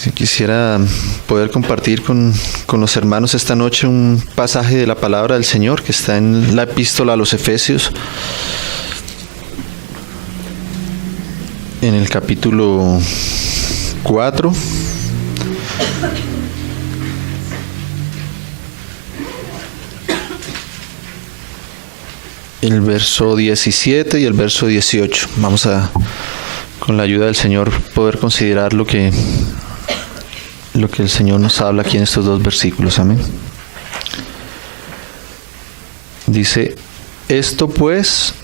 Si quisiera poder compartir con los hermanos esta noche un pasaje de la palabra del Señor que está en la epístola a los Efesios, en el capítulo 4. El verso 17 y el verso 18. Vamos a, con la ayuda del Señor, poder considerar lo que el Señor nos habla aquí en estos dos versículos. Amén. Dice: esto pues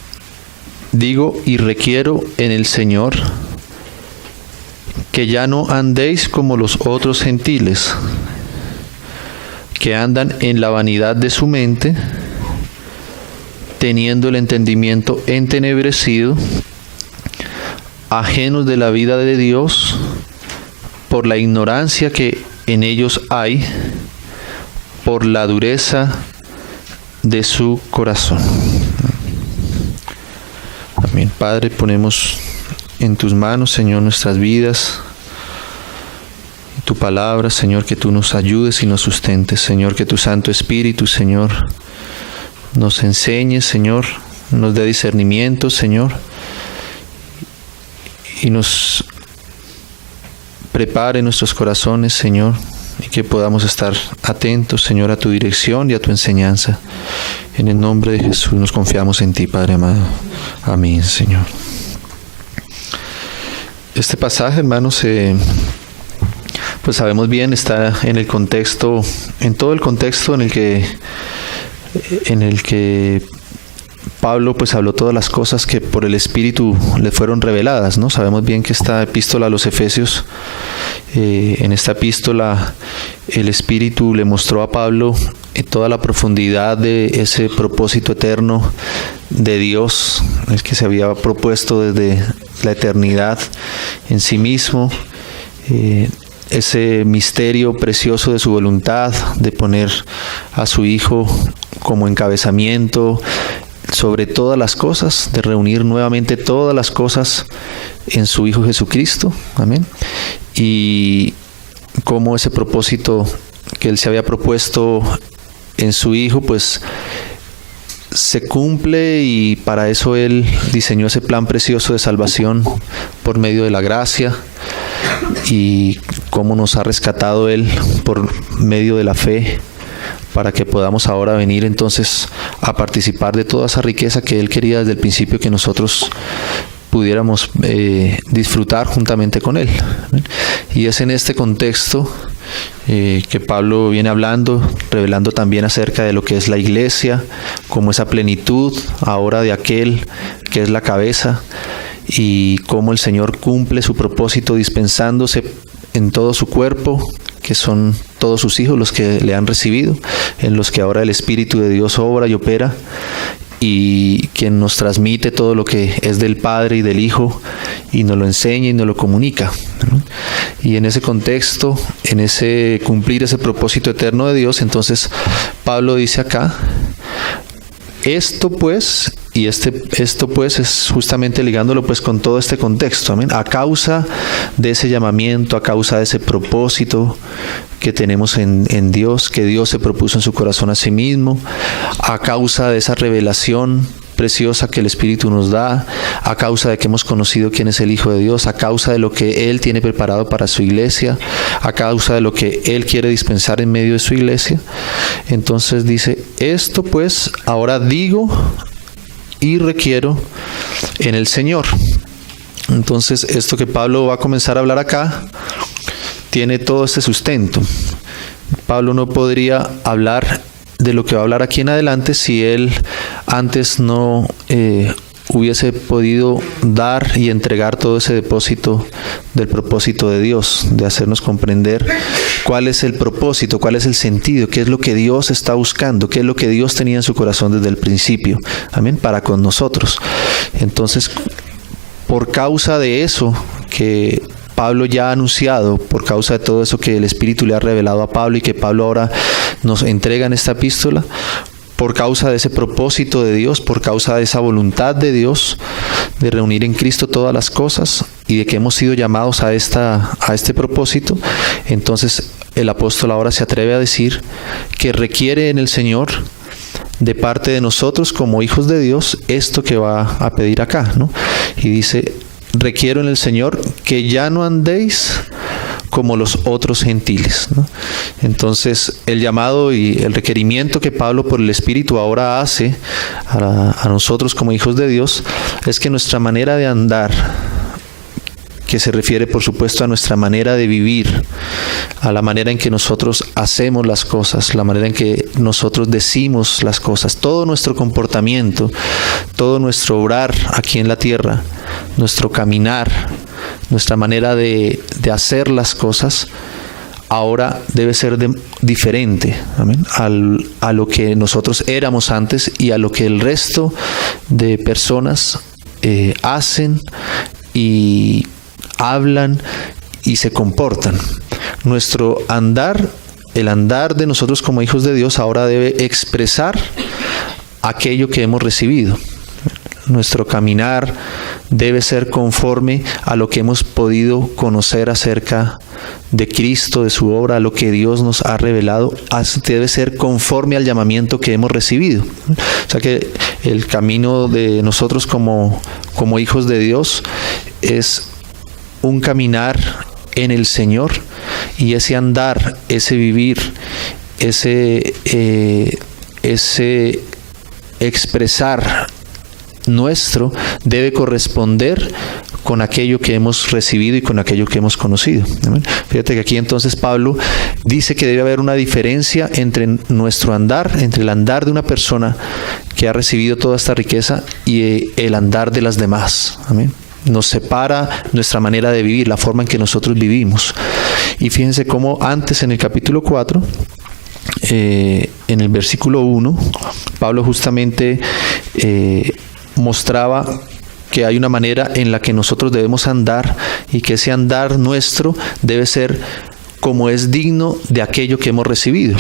digo y requiero en el Señor, que ya no andéis como los otros gentiles, que andan en la vanidad de su mente, teniendo el entendimiento entenebrecido, ajenos de la vida de Dios, por la ignorancia que en ellos hay, por la dureza de su corazón. Amén. Padre, ponemos en tus manos, Señor, nuestras vidas, tu palabra, Señor, que tú nos ayudes y nos sustentes, Señor, que tu Santo Espíritu, Señor, nos enseñe, Señor, nos dé discernimiento, Señor, y nos prepare nuestros corazones, Señor, y que podamos estar atentos, Señor, a tu dirección y a tu enseñanza. En el nombre de Jesús nos confiamos en ti, Padre amado. Amén, Señor. Este pasaje, hermanos, pues sabemos bien, está en el contexto, en todo el contexto en el que Pablo pues habló todas las cosas que por el Espíritu le fueron reveladas, ¿no? Sabemos bien que esta epístola a los Efesios, en esta epístola el Espíritu le mostró a Pablo toda la profundidad de ese propósito eterno de Dios, el que se había propuesto desde la eternidad en sí mismo, ese misterio precioso de su voluntad de poner a su Hijo como encabezamiento sobre todas las cosas, de reunir nuevamente todas las cosas en su Hijo Jesucristo. Amén. Y cómo ese propósito que Él se había propuesto en su Hijo, pues se cumple, y para eso Él diseñó ese plan precioso de salvación por medio de la gracia, y cómo nos ha rescatado Él por medio de la fe, para que podamos ahora venir entonces a participar de toda esa riqueza que Él quería desde el principio que nosotros pudiéramos disfrutar juntamente con Él. Y es en este contexto que Pablo viene hablando, revelando también acerca de lo que es la iglesia, como esa plenitud ahora de aquel que es la cabeza, y cómo el Señor cumple su propósito dispensándose en todo su cuerpo, que son todos sus hijos los que le han recibido, en los que ahora el Espíritu de Dios obra y opera, y quien nos transmite todo lo que es del Padre y del Hijo, y nos lo enseña y nos lo comunica, ¿no? Y en ese contexto, en ese cumplir ese propósito eterno de Dios, entonces Pablo dice acá: esto pues, y esto pues es justamente ligándolo pues con todo este contexto, amén, a causa de ese llamamiento, a causa de ese propósito que tenemos en Dios, que Dios se propuso en su corazón a sí mismo, a causa de esa revelación preciosa que el Espíritu nos da, a causa de que hemos conocido quién es el Hijo de Dios, a causa de lo que Él tiene preparado para su iglesia, a causa de lo que Él quiere dispensar en medio de su iglesia. Entonces dice: esto pues ahora digo y requiero en el Señor. Entonces esto que Pablo va a comenzar a hablar acá tiene todo este sustento. Pablo no podría hablar de lo que va a hablar aquí en adelante si él antes no hubiese podido dar y entregar todo ese depósito del propósito de Dios, de hacernos comprender cuál es el propósito, cuál es el sentido, qué es lo que Dios está buscando, qué es lo que Dios tenía en su corazón desde el principio, amén, para con nosotros. Entonces, por causa de eso que Pablo ya ha anunciado, por causa de todo eso que el Espíritu le ha revelado a Pablo y que Pablo ahora nos entrega en esta epístola, por causa de ese propósito de Dios, por causa de esa voluntad de Dios de reunir en Cristo todas las cosas y de que hemos sido llamados a este propósito, entonces el apóstol ahora se atreve a decir que requiere en el Señor, de parte de nosotros como hijos de Dios, esto que va a pedir acá, ¿no? Y dice: requiero en el Señor que ya no andéis como los otros gentiles, ¿no? Entonces el llamado y el requerimiento que Pablo por el Espíritu ahora hace a nosotros como hijos de Dios es que nuestra manera de andar, que se refiere por supuesto a nuestra manera de vivir, a la manera en que nosotros hacemos las cosas, la manera en que nosotros decimos las cosas, todo nuestro comportamiento, todo nuestro obrar aquí en la tierra, nuestro caminar, nuestra manera de hacer las cosas, ahora debe ser diferente, ¿amén?, a lo que nosotros éramos antes y a lo que el resto de personas hacen y hablan y se comportan. Nuestro andar, el andar de nosotros como hijos de Dios, ahora debe expresar aquello que hemos recibido. Nuestro caminar debe ser conforme a lo que hemos podido conocer acerca de Cristo, de su obra, a lo que Dios nos ha revelado. Debe ser conforme al llamamiento que hemos recibido. O sea que el camino de nosotros como hijos de Dios es un caminar en el Señor, y ese andar, ese vivir, ese expresar nuestro debe corresponder con aquello que hemos recibido y con aquello que hemos conocido. ¿Amén? Fíjate que aquí entonces Pablo dice que debe haber una diferencia entre nuestro andar, entre el andar de una persona que ha recibido toda esta riqueza y el andar de las demás. Amén. Nos separa nuestra manera de vivir, la forma en que nosotros vivimos. Y fíjense cómo antes en el capítulo 4, en el versículo 1, Pablo justamente mostraba que hay una manera en la que nosotros debemos andar, y que ese andar nuestro debe ser como es digno de aquello que hemos recibido.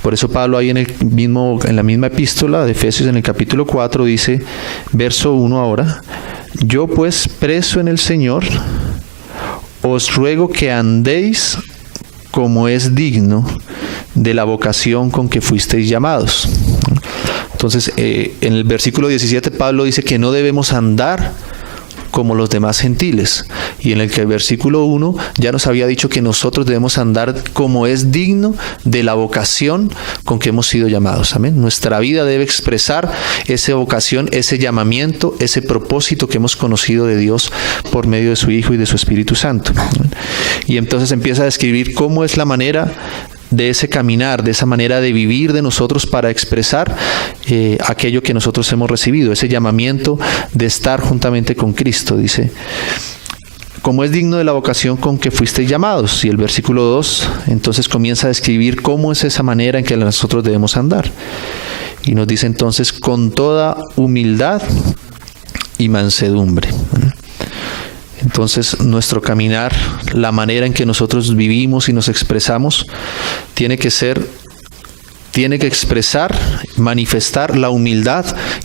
Por eso Pablo ahí en la misma epístola de Efesios, en el capítulo 4, dice, verso 1 ahora: yo pues, preso en el Señor, os ruego que andéis como es digno de la vocación con que fuisteis llamados. Entonces, en el versículo 17 Pablo dice que no debemos andar como los demás gentiles, y en el que el versículo 1 ya nos había dicho que nosotros debemos andar como es digno de la vocación con que hemos sido llamados. Amén. Nuestra vida debe expresar esa vocación, ese llamamiento, ese propósito que hemos conocido de Dios por medio de su Hijo y de su Espíritu Santo. Amén. Y entonces empieza a describir cómo es la manera de ese caminar, de esa manera de vivir de nosotros para expresar aquello que nosotros hemos recibido, ese llamamiento de estar juntamente con Cristo. Dice, como es digno de la vocación con que fuisteis llamados. Y el versículo 2 entonces comienza a describir cómo es esa manera en que nosotros debemos andar. Y nos dice entonces, con toda humildad y mansedumbre. Entonces nuestro caminar, la manera en que nosotros vivimos y nos expresamos, tiene que expresar, manifestar la humildad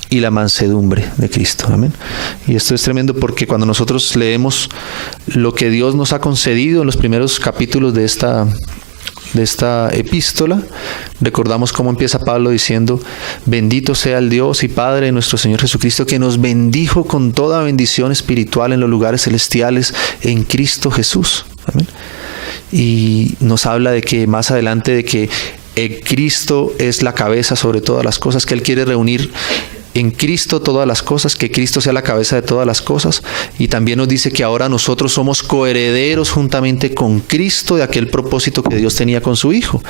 y la mansedumbre de Cristo. Amén. Y esto es tremendo, porque cuando nosotros leemos lo que Dios nos ha concedido en los primeros capítulos de esta epístola, recordamos cómo empieza Pablo diciendo: bendito sea el Dios y Padre de nuestro Señor Jesucristo, que nos bendijo con toda bendición espiritual en los lugares celestiales en Cristo Jesús. Amén. Y nos habla de que más adelante, de que Cristo es la cabeza sobre todas las cosas, que Él quiere reunir en Cristo todas las cosas, que Cristo sea la cabeza de todas las cosas. Y también nos dice que ahora nosotros somos coherederos juntamente con Cristo de aquel propósito que Dios tenía con su Hijo.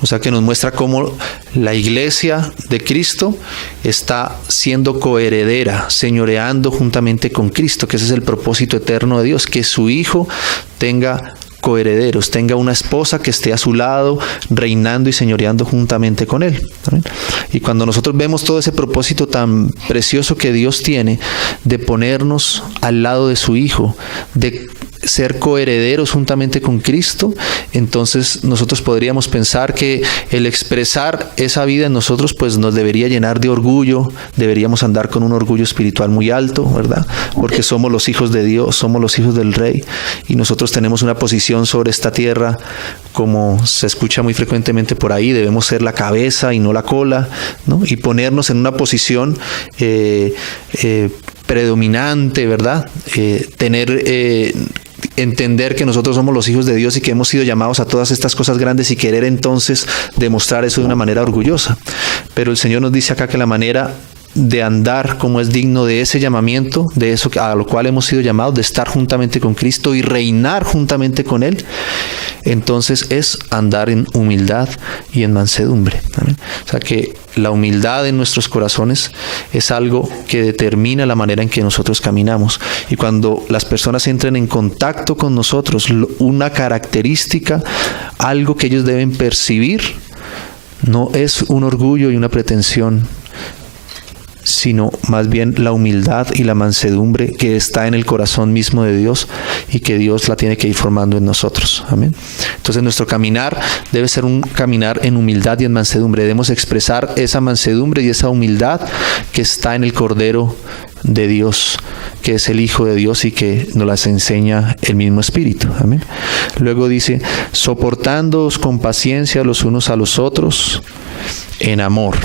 O sea que nos muestra cómo la iglesia de Cristo está siendo coheredera, señoreando juntamente con Cristo, que ese es el propósito eterno de Dios, que su Hijo tenga coherederos, tenga una esposa que esté a su lado, reinando y señoreando juntamente con Él. ¿Amén? Y cuando nosotros vemos todo ese propósito tan precioso que Dios tiene de ponernos al lado de su Hijo, de ser coherederos juntamente con Cristo, entonces nosotros podríamos pensar que el expresar esa vida en nosotros pues nos debería llenar de orgullo, deberíamos andar con un orgullo espiritual muy alto, ¿verdad? Porque somos los hijos de Dios, somos los hijos del Rey, y nosotros tenemos una posición sobre esta tierra, como se escucha muy frecuentemente por ahí, debemos ser la cabeza y no la cola, ¿no? Y ponernos en una posición predominante, ¿verdad? Entender que nosotros somos los hijos de Dios y que hemos sido llamados a todas estas cosas grandes y querer entonces demostrar eso de una manera orgullosa. Pero el Señor nos dice acá que la manera de andar como es digno de ese llamamiento, de eso a lo cual hemos sido llamados, de estar juntamente con Cristo y reinar juntamente con Él, entonces es andar en humildad y en mansedumbre. ¿Amén? O sea que la humildad en nuestros corazones es algo que determina la manera en que nosotros caminamos. Y cuando las personas entren en contacto con nosotros, una característica, algo que ellos deben percibir, no es un orgullo y una pretensión, sino más bien la humildad y la mansedumbre que está en el corazón mismo de Dios y que Dios la tiene que ir formando en nosotros. Amén. Entonces nuestro caminar debe ser un caminar en humildad y en mansedumbre. Debemos expresar esa mansedumbre y esa humildad que está en el Cordero de Dios, que es el Hijo de Dios y que nos las enseña el mismo Espíritu. Amén. Luego dice, soportándoos con paciencia los unos a los otros en amor.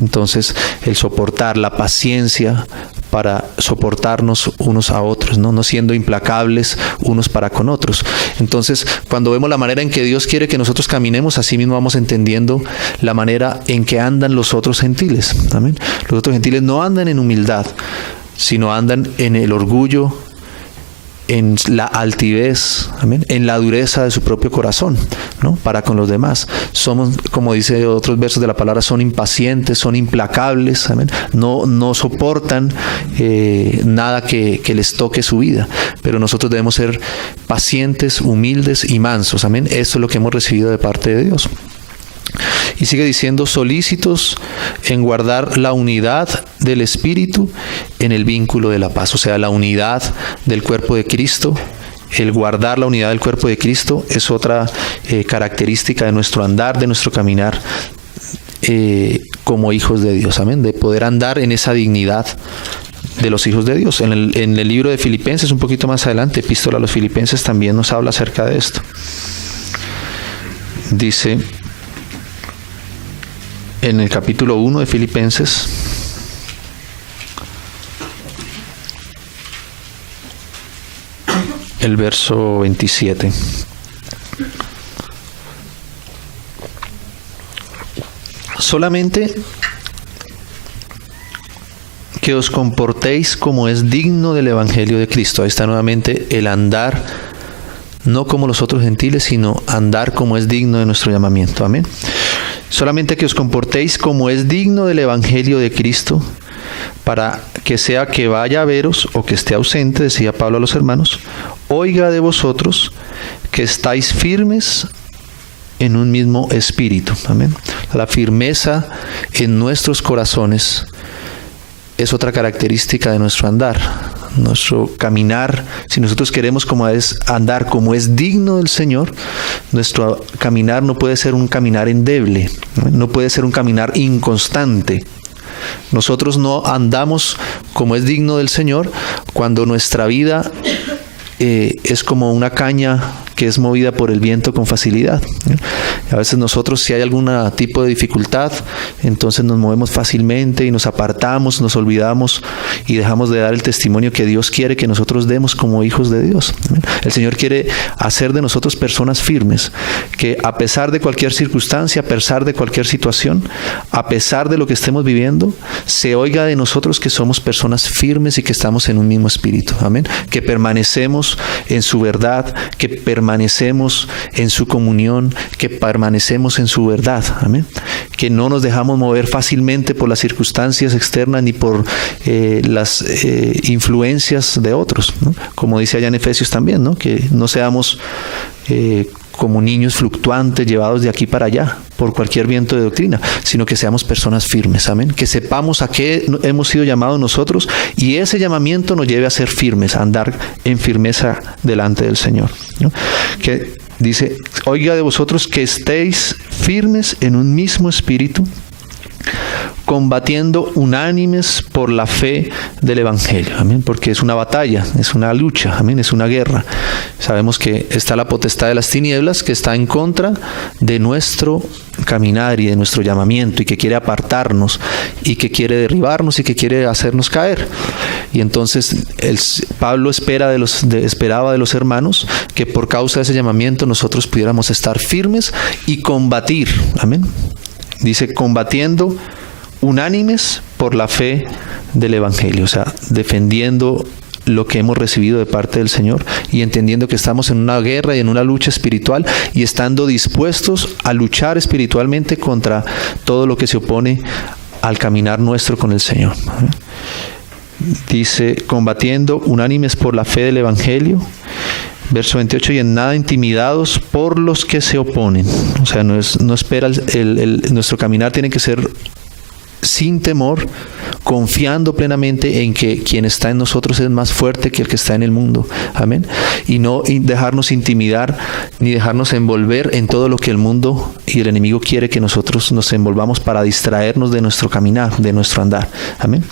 Entonces, el soportar, la paciencia para soportarnos unos a otros, no siendo implacables unos para con otros. Entonces, cuando vemos la manera en que Dios quiere que nosotros caminemos, así mismo vamos entendiendo la manera en que andan los otros gentiles. Amén. Los otros gentiles no andan en humildad, sino andan en el orgullo, en la altivez, amén, en la dureza de su propio corazón, ¿no? Para con los demás. Somos, como dice otros versos de la palabra, son impacientes, son implacables, amén. No soportan nada que les toque su vida. Pero nosotros debemos ser pacientes, humildes y mansos, amén. Esto es lo que hemos recibido de parte de Dios. Y sigue diciendo, solícitos en guardar la unidad del Espíritu en el vínculo de la paz. O sea, la unidad del cuerpo de Cristo, el guardar la unidad del cuerpo de Cristo es otra característica de nuestro andar, de nuestro caminar como hijos de Dios. Amén. De poder andar en esa dignidad de los hijos de Dios. En el libro de Filipenses, un poquito más adelante, Epístola a los Filipenses, también nos habla acerca de esto. Dice en el capítulo 1 de Filipenses, el verso 27. Solamente que os comportéis como es digno del Evangelio de Cristo. Ahí está nuevamente el andar, no como los otros gentiles, sino andar como es digno de nuestro llamamiento. Amén. Solamente que os comportéis como es digno del Evangelio de Cristo, para que sea que vaya a veros o que esté ausente, decía Pablo a los hermanos, oiga de vosotros que estáis firmes en un mismo espíritu. Amén. La firmeza en nuestros corazones es otra característica de nuestro andar, nuestro caminar. Si nosotros queremos andar como es digno del Señor, nuestro caminar no puede ser un caminar endeble, no puede ser un caminar inconstante. Nosotros no andamos como es digno del Señor cuando nuestra vida es como una caña que es movida por el viento con facilidad. A veces nosotros, si hay algún tipo de dificultad, entonces nos movemos fácilmente y nos apartamos, nos olvidamos y dejamos de dar el testimonio que Dios quiere que nosotros demos como hijos de Dios. El Señor quiere hacer de nosotros personas firmes, que a pesar de cualquier circunstancia, a pesar de cualquier situación, a pesar de lo que estemos viviendo, se oiga de nosotros que somos personas firmes y que estamos en un mismo espíritu. Amén. Que permanecemos en su verdad, que permanecemos en su comunión, que permanecemos en su verdad. Amén. Que no nos dejamos mover fácilmente por las circunstancias externas ni por las influencias de otros, ¿no? Como dice allá en Efesios también, ¿no? Que no seamos como niños fluctuantes llevados de aquí para allá por cualquier viento de doctrina, sino que seamos personas firmes, amén, que sepamos a qué hemos sido llamados nosotros y ese llamamiento nos lleve a ser firmes, a andar en firmeza delante del Señor, ¿no? Que dice, oiga de vosotros que estéis firmes en un mismo espíritu, combatiendo unánimes por la fe del Evangelio, amén, porque es una batalla, es una lucha, amén, es una guerra. Sabemos que está la potestad de las tinieblas que está en contra de nuestro caminar y de nuestro llamamiento y que quiere apartarnos y que quiere derribarnos y que quiere hacernos caer. Y entonces Pablo esperaba de los hermanos que por causa de ese llamamiento nosotros pudiéramos estar firmes y combatir, amén. Dice, combatiendo unánimes por la fe del Evangelio, o sea, defendiendo lo que hemos recibido de parte del Señor y entendiendo que estamos en una guerra y en una lucha espiritual y estando dispuestos a luchar espiritualmente contra todo lo que se opone al caminar nuestro con el Señor. Dice, combatiendo unánimes por la fe del Evangelio. Verso 28, y en nada intimidados por los que se oponen. O sea, no espera nuestro caminar tiene que ser sin temor, confiando plenamente en que quien está en nosotros es más fuerte que el que está en el mundo. Amén. Y no dejarnos intimidar ni dejarnos envolver en todo lo que el mundo y el enemigo quiere que nosotros nos envolvamos para distraernos de nuestro caminar, de nuestro andar. Amén.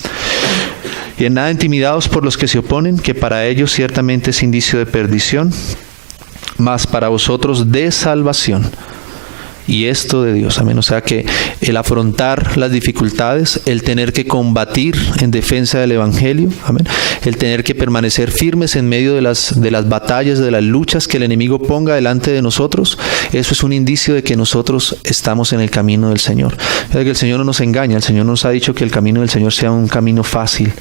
Y en nada intimidados por los que se oponen, que para ellos ciertamente es indicio de perdición, mas para vosotros de salvación. Y esto de Dios, amén. O sea que el afrontar las dificultades, el tener que combatir en defensa del Evangelio, amén. El tener que permanecer firmes en medio de las batallas, de las luchas que el enemigo ponga delante de nosotros, eso es un indicio de que nosotros estamos en el camino del Señor. Es que el Señor no nos engaña, el Señor nos ha dicho que el camino del Señor sea un camino fácil,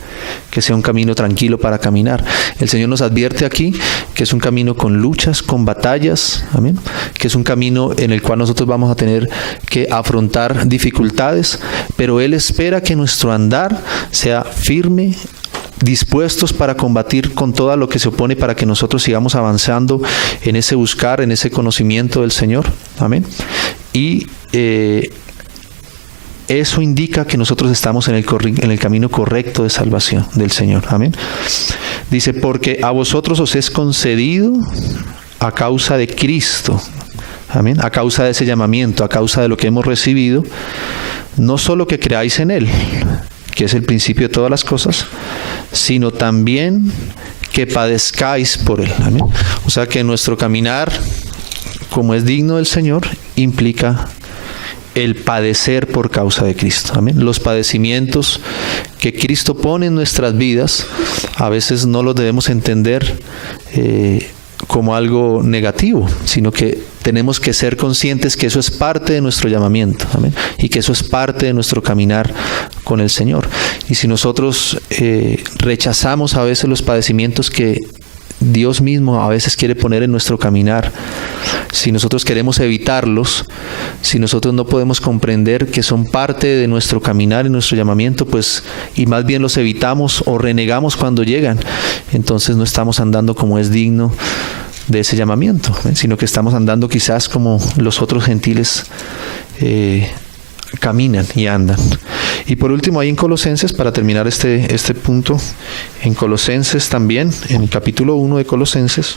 que sea un camino tranquilo para caminar. El Señor nos advierte aquí que es un camino con luchas, con batallas, amén. Que es un camino en el cual nosotros vamos a tener que afrontar dificultades, pero Él espera que nuestro andar sea firme, dispuestos para combatir con todo lo que se opone para que nosotros sigamos avanzando en ese buscar, en ese conocimiento del Señor. Amén. Y eso indica que nosotros estamos en el camino correcto de salvación del Señor. Amén. Dice, porque a vosotros os es concedido a causa de Cristo. Amén. A causa de ese llamamiento, a causa de lo que hemos recibido, no solo que creáis en Él, que es el principio de todas las cosas, sino también que padezcáis por Él. Amén. O sea que nuestro caminar, como es digno del Señor, implica el padecer por causa de Cristo. Amén. Los padecimientos que Cristo pone en nuestras vidas, a veces no los debemos entender como algo negativo, sino que tenemos que ser conscientes que eso es parte de nuestro llamamiento, amén, y que eso es parte de nuestro caminar con el Señor. Y si nosotros rechazamos a veces los padecimientos que Dios mismo a veces quiere poner en nuestro caminar, si nosotros queremos evitarlos, si nosotros no podemos comprender que son parte de nuestro caminar y nuestro llamamiento, pues, y más bien los evitamos o renegamos cuando llegan, entonces no estamos andando como es digno de ese llamamiento, sino que estamos andando quizás como los otros gentiles caminan y andan. Y por último, ahí en Colosenses, para terminar este punto, en Colosenses también, en el capítulo 1 de Colosenses,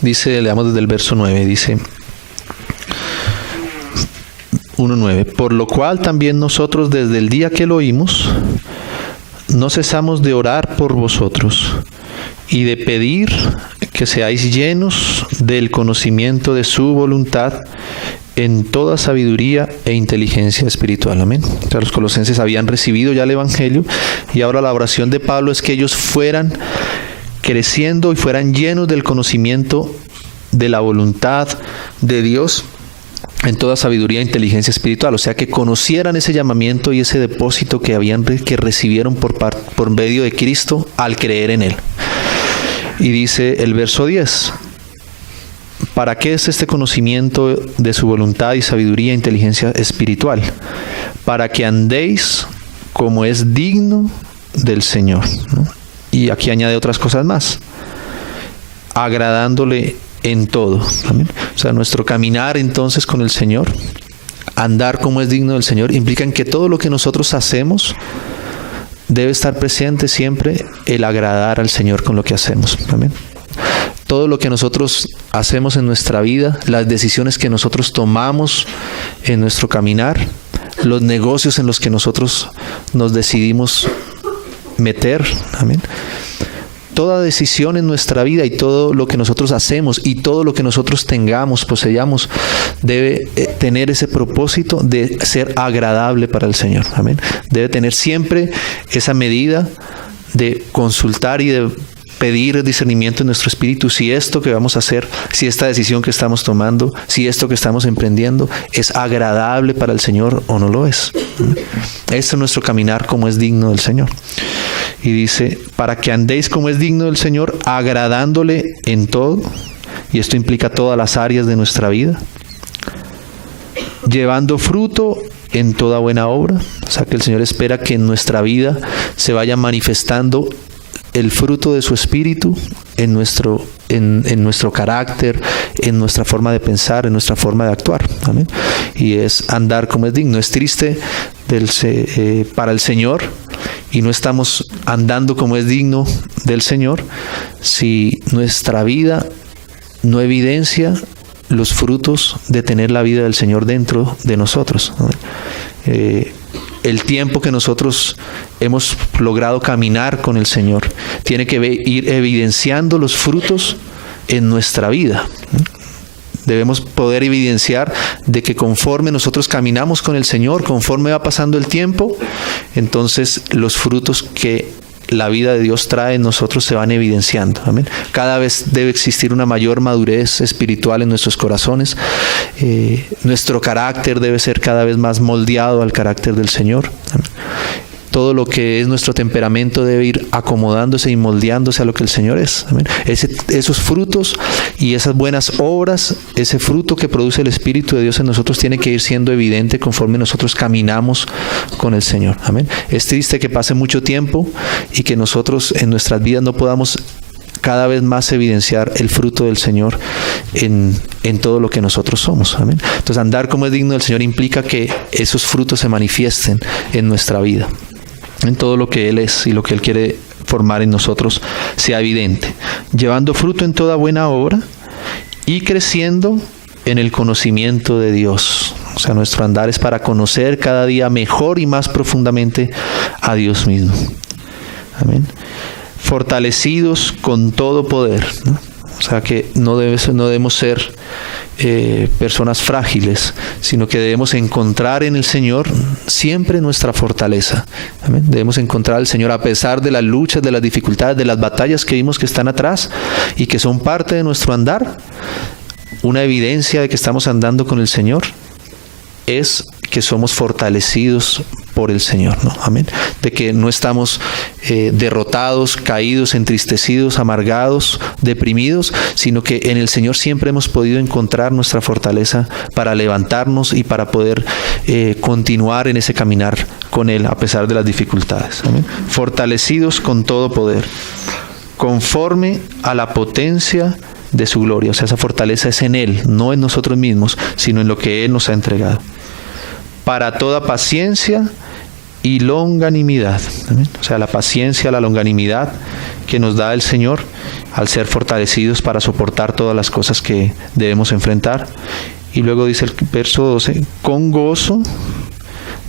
dice, leamos desde el verso 9, dice 1:9, por lo cual también nosotros desde el día que lo oímos, no cesamos de orar por vosotros y de pedir que seáis llenos del conocimiento de su voluntad en toda sabiduría e inteligencia espiritual. Amén. O sea, los colosenses habían recibido ya el Evangelio y ahora la oración de Pablo es que ellos fueran creciendo y fueran llenos del conocimiento de la voluntad de Dios en toda sabiduría e inteligencia espiritual, o sea, que conocieran ese llamamiento y ese depósito que recibieron por medio de Cristo al creer en Él. Y dice el verso 10, ¿para qué es este conocimiento de su voluntad y sabiduría e inteligencia espiritual? Para que andéis como es digno del Señor, ¿no? Y aquí añade otras cosas más. Agradándole en todo. ¿Amén? O sea, nuestro caminar entonces con el Señor, andar como es digno del Señor, implica en que todo lo que nosotros hacemos debe estar presente siempre el agradar al Señor con lo que hacemos. Amén. Todo lo que nosotros hacemos en nuestra vida, las decisiones que nosotros tomamos en nuestro caminar, los negocios en los que nosotros nos decidimos meter, amén. Toda decisión en nuestra vida y todo lo que nosotros hacemos y todo lo que nosotros tengamos, poseyamos, debe tener ese propósito de ser agradable para el Señor. Amén. Debe tener siempre esa medida de consultar y de pedir discernimiento en nuestro espíritu si esto que vamos a hacer, si esta decisión que estamos tomando, si esto que estamos emprendiendo es agradable para el Señor o no lo es. Este es nuestro caminar como es digno del Señor. Y dice, para que andéis como es digno del Señor, agradándole en todo, y esto implica todas las áreas de nuestra vida, llevando fruto en toda buena obra. O sea, que el Señor espera que en nuestra vida se vaya manifestando el fruto de su Espíritu en nuestro carácter, en nuestra forma de pensar, en nuestra forma de actuar. Amén. Y es andar como es digno. Es triste para el Señor, y no estamos andando como es digno del Señor si nuestra vida no evidencia los frutos de tener la vida del Señor dentro de nosotros. El tiempo que nosotros hemos logrado caminar con el Señor tiene que ir evidenciando los frutos en nuestra vida. Debemos poder evidenciar de que conforme nosotros caminamos con el Señor, conforme va pasando el tiempo, entonces los frutos que la vida de Dios trae en nosotros se van evidenciando. Amén. Cada vez debe existir una mayor madurez espiritual en nuestros corazones. Nuestro carácter debe ser cada vez más moldeado al carácter del Señor. Amén. Todo lo que es nuestro temperamento debe ir acomodándose y moldeándose a lo que el Señor es. Amén. Esos frutos y esas buenas obras, ese fruto que produce el Espíritu de Dios en nosotros tiene que ir siendo evidente conforme nosotros caminamos con el Señor. Amén. Es triste que pase mucho tiempo y que nosotros en nuestras vidas no podamos cada vez más evidenciar el fruto del Señor en todo lo que nosotros somos. Amén. Entonces, andar como es digno del Señor implica que esos frutos se manifiesten en nuestra vida, en todo lo que Él es y lo que Él quiere formar en nosotros sea evidente, llevando fruto en toda buena obra y creciendo en el conocimiento de Dios. O sea, nuestro andar es para conocer cada día mejor y más profundamente a Dios mismo. Amén. Fortalecidos con todo poder, ¿no? O sea, que no debemos ser personas frágiles, sino que debemos encontrar en el Señor siempre nuestra fortaleza. Amén. Debemos encontrar al Señor a pesar de las luchas, de las dificultades, de las batallas que vimos que están atrás y que son parte de nuestro andar. Una evidencia de que estamos andando con el Señor es que somos fortalecidos por el Señor, ¿no? Amén. De que no estamos derrotados, caídos, entristecidos, amargados, deprimidos, sino que en el Señor siempre hemos podido encontrar nuestra fortaleza para levantarnos y para poder continuar en ese caminar con Él a pesar de las dificultades. Amén. Fortalecidos con todo poder, conforme a la potencia de su gloria. O sea, esa fortaleza es en Él, no en nosotros mismos, sino en lo que Él nos ha entregado. Para toda paciencia y longanimidad. ¿Amén? O sea, la paciencia, la longanimidad que nos da el Señor al ser fortalecidos para soportar todas las cosas que debemos enfrentar. Y luego dice el verso 12, con gozo,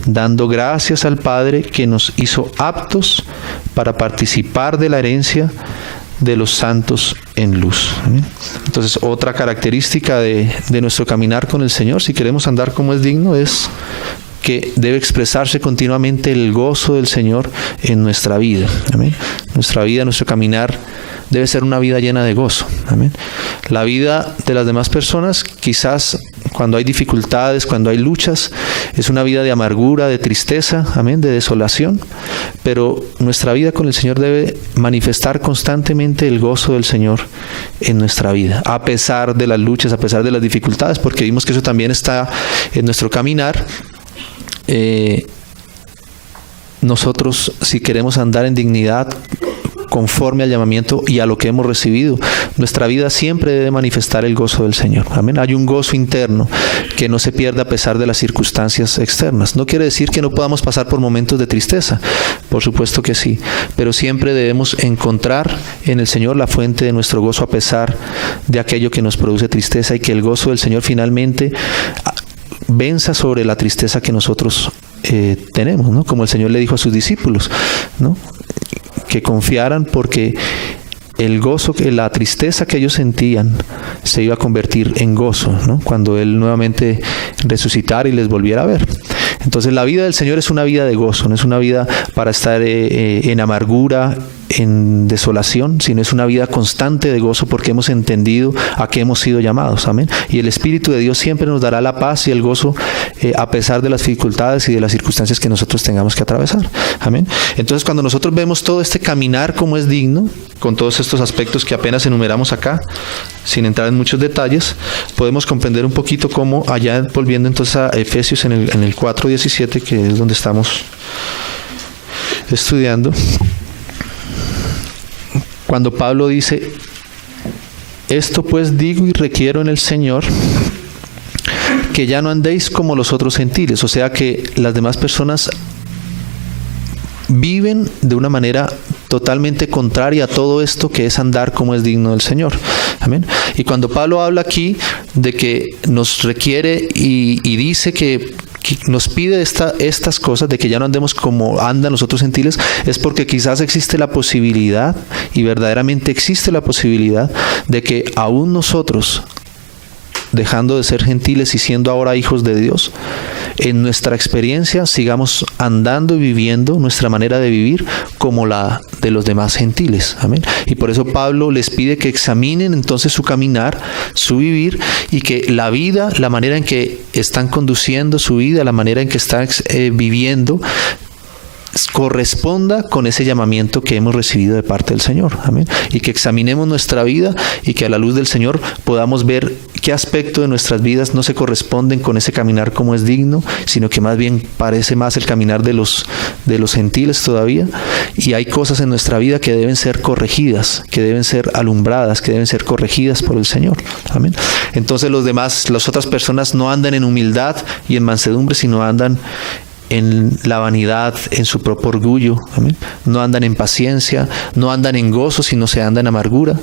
dando gracias al Padre que nos hizo aptos para participar de la herencia de los santos en luz. ¿Amén? Entonces, otra característica de nuestro caminar con el Señor, si queremos andar como es digno, es que debe expresarse continuamente el gozo del Señor en nuestra vida. Amén. Nuestra vida, nuestro caminar debe ser una vida llena de gozo. Amén. La vida de las demás personas, quizás cuando hay dificultades, cuando hay luchas, es una vida de amargura, de tristeza, amén, de desolación. Pero nuestra vida con el Señor debe manifestar constantemente el gozo del Señor en nuestra vida, a pesar de las luchas, a pesar de las dificultades, porque vimos que eso también está en nuestro caminar. nosotros, si queremos andar en dignidad conforme al llamamiento y a lo que hemos recibido, nuestra vida siempre debe manifestar el gozo del Señor. Amén. Hay un gozo interno que no se pierde a pesar de las circunstancias externas. No quiere decir que no podamos pasar por momentos de tristeza, por supuesto que sí, pero siempre debemos encontrar en el Señor la fuente de nuestro gozo a pesar de aquello que nos produce tristeza, y que el gozo del Señor finalmente venza sobre la tristeza que nosotros tenemos, ¿no? Como el Señor le dijo a sus discípulos, ¿no? Que confiaran, porque el gozo, la tristeza que ellos sentían se iba a convertir en gozo, ¿no? Cuando Él nuevamente resucitara y les volviera a ver. Entonces la vida del Señor es una vida de gozo, no es una vida para estar en amargura, en desolación, sino es una vida constante de gozo, porque hemos entendido a qué hemos sido llamados. Amén. Y el Espíritu de Dios siempre nos dará la paz y el gozo a pesar de las dificultades y de las circunstancias que nosotros tengamos que atravesar. Amén. Entonces, cuando nosotros vemos todo este caminar como es digno, con todos estos aspectos que apenas enumeramos acá, sin entrar en muchos detalles, podemos comprender un poquito cómo, allá volviendo entonces a Efesios en el 4:17, que es donde estamos estudiando, cuando Pablo dice: esto pues digo y requiero en el Señor, que ya no andéis como los otros gentiles. O sea que las demás personas viven de una manera totalmente contraria a todo esto que es andar como es digno del Señor. Amén. Y cuando Pablo habla aquí de que nos requiere y dice que nos pide estas cosas, de que ya no andemos como andan los otros gentiles, es porque quizás existe la posibilidad, y verdaderamente existe la posibilidad, de que aún nosotros, dejando de ser gentiles y siendo ahora hijos de Dios, en nuestra experiencia sigamos andando y viviendo nuestra manera de vivir como la de los demás gentiles. Amén. Y por eso Pablo les pide que examinen entonces su caminar, su vivir, y que la vida, la manera en que están conduciendo su vida, la manera en que están viviendo, corresponda con ese llamamiento que hemos recibido de parte del Señor. Amén. Y que examinemos nuestra vida y que a la luz del Señor podamos ver qué aspecto de nuestras vidas no se corresponden con ese caminar como es digno, sino que más bien parece más el caminar de los gentiles todavía, y hay cosas en nuestra vida que deben ser corregidas, que deben ser alumbradas, que deben ser corregidas por el Señor. Amén. Entonces las otras personas no andan en humildad y en mansedumbre, sino andan en la vanidad, en su propio orgullo. Amén. No andan en paciencia, no andan en gozo, sino se anda en amargura.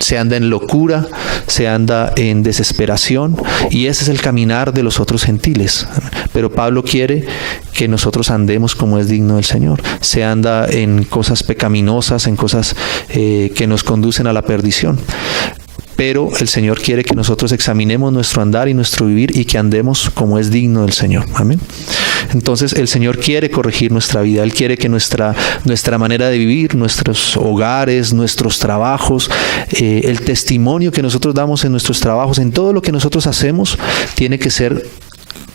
Se anda en locura, se anda en desesperación, y ese es el caminar de los otros gentiles. Pero Pablo quiere que nosotros andemos como es digno del Señor. Se anda en cosas pecaminosas, en cosas que nos conducen a la perdición. Pero el Señor quiere que nosotros examinemos nuestro andar y nuestro vivir, y que andemos como es digno del Señor. Amén. Entonces el Señor quiere corregir nuestra vida. Él quiere que nuestra manera de vivir, nuestros hogares, nuestros trabajos, el testimonio que nosotros damos en nuestros trabajos, en todo lo que nosotros hacemos, tiene que ser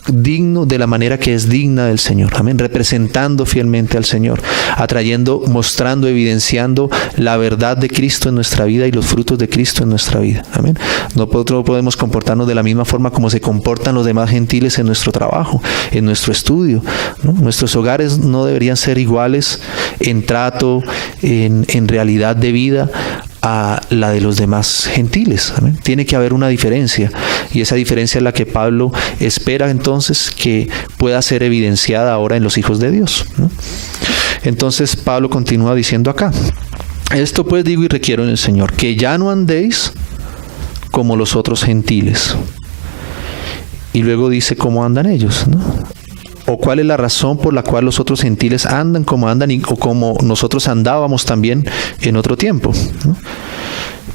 digno de la manera que es digna del Señor. Amén. Representando fielmente al Señor, atrayendo, mostrando, evidenciando la verdad de Cristo en nuestra vida y los frutos de Cristo en nuestra vida. Amén. Nosotros podemos comportarnos de la misma forma como se comportan los demás gentiles en nuestro trabajo, en nuestro estudio, ¿no? Nuestros hogares no deberían ser iguales en trato, en realidad de vida, a la de los demás gentiles. Amén. Tiene que haber una diferencia, y esa diferencia es la que Pablo espera entonces que pueda ser evidenciada ahora en los hijos de Dios, ¿no? Entonces Pablo continúa diciendo acá: esto pues digo y requiero en el Señor, que ya no andéis como los otros gentiles. Y luego dice cómo andan ellos, ¿no? O cuál es la razón por la cual los otros gentiles andan como andan, o como nosotros andábamos también en otro tiempo, ¿no?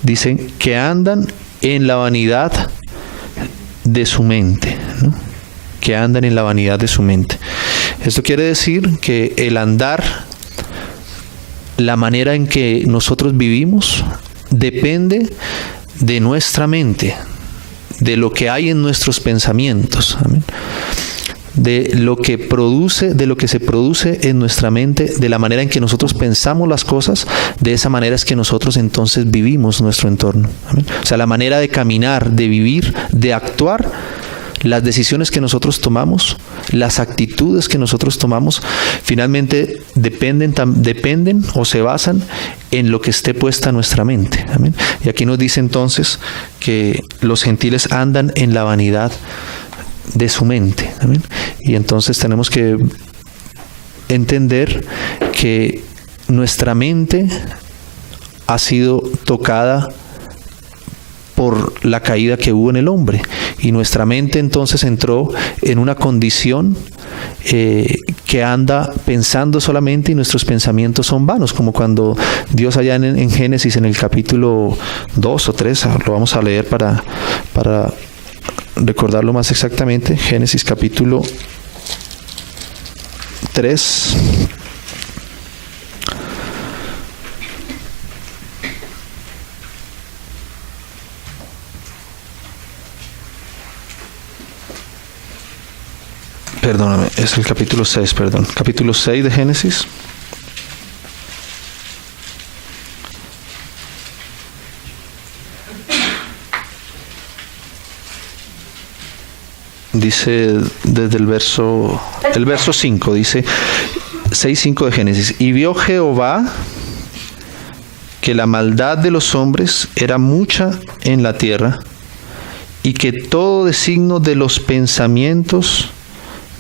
Dicen que andan en la vanidad de su mente, ¿no? Que andan en la vanidad de su mente. Esto quiere decir que el andar, la manera en que nosotros vivimos, depende de nuestra mente, de lo que hay en nuestros pensamientos. Amén. De lo que se produce en nuestra mente, de la manera en que nosotros pensamos las cosas, de esa manera es que nosotros entonces vivimos nuestro entorno. Amén. O sea, la manera de caminar, de vivir, de actuar, las decisiones que nosotros tomamos, las actitudes que nosotros tomamos, finalmente dependen o se basan en lo que esté puesta nuestra mente. Amén. Y aquí nos dice entonces que los gentiles andan en la vanidad de su mente. Amén. Y entonces tenemos que entender que nuestra mente ha sido tocada por la caída que hubo en el hombre, y nuestra mente entonces entró en una condición que anda pensando solamente, y nuestros pensamientos son vanos, como cuando Dios allá en Génesis, en el capítulo 2 o 3, lo vamos a leer para recordarlo más exactamente. Génesis capítulo 3. Perdóname, es el capítulo 6, perdón. Capítulo 6 de Génesis. Dice desde el verso 5, dice 6:5 de Génesis. Y vio Jehová que la maldad de los hombres era mucha en la tierra, y que todo designio de los pensamientos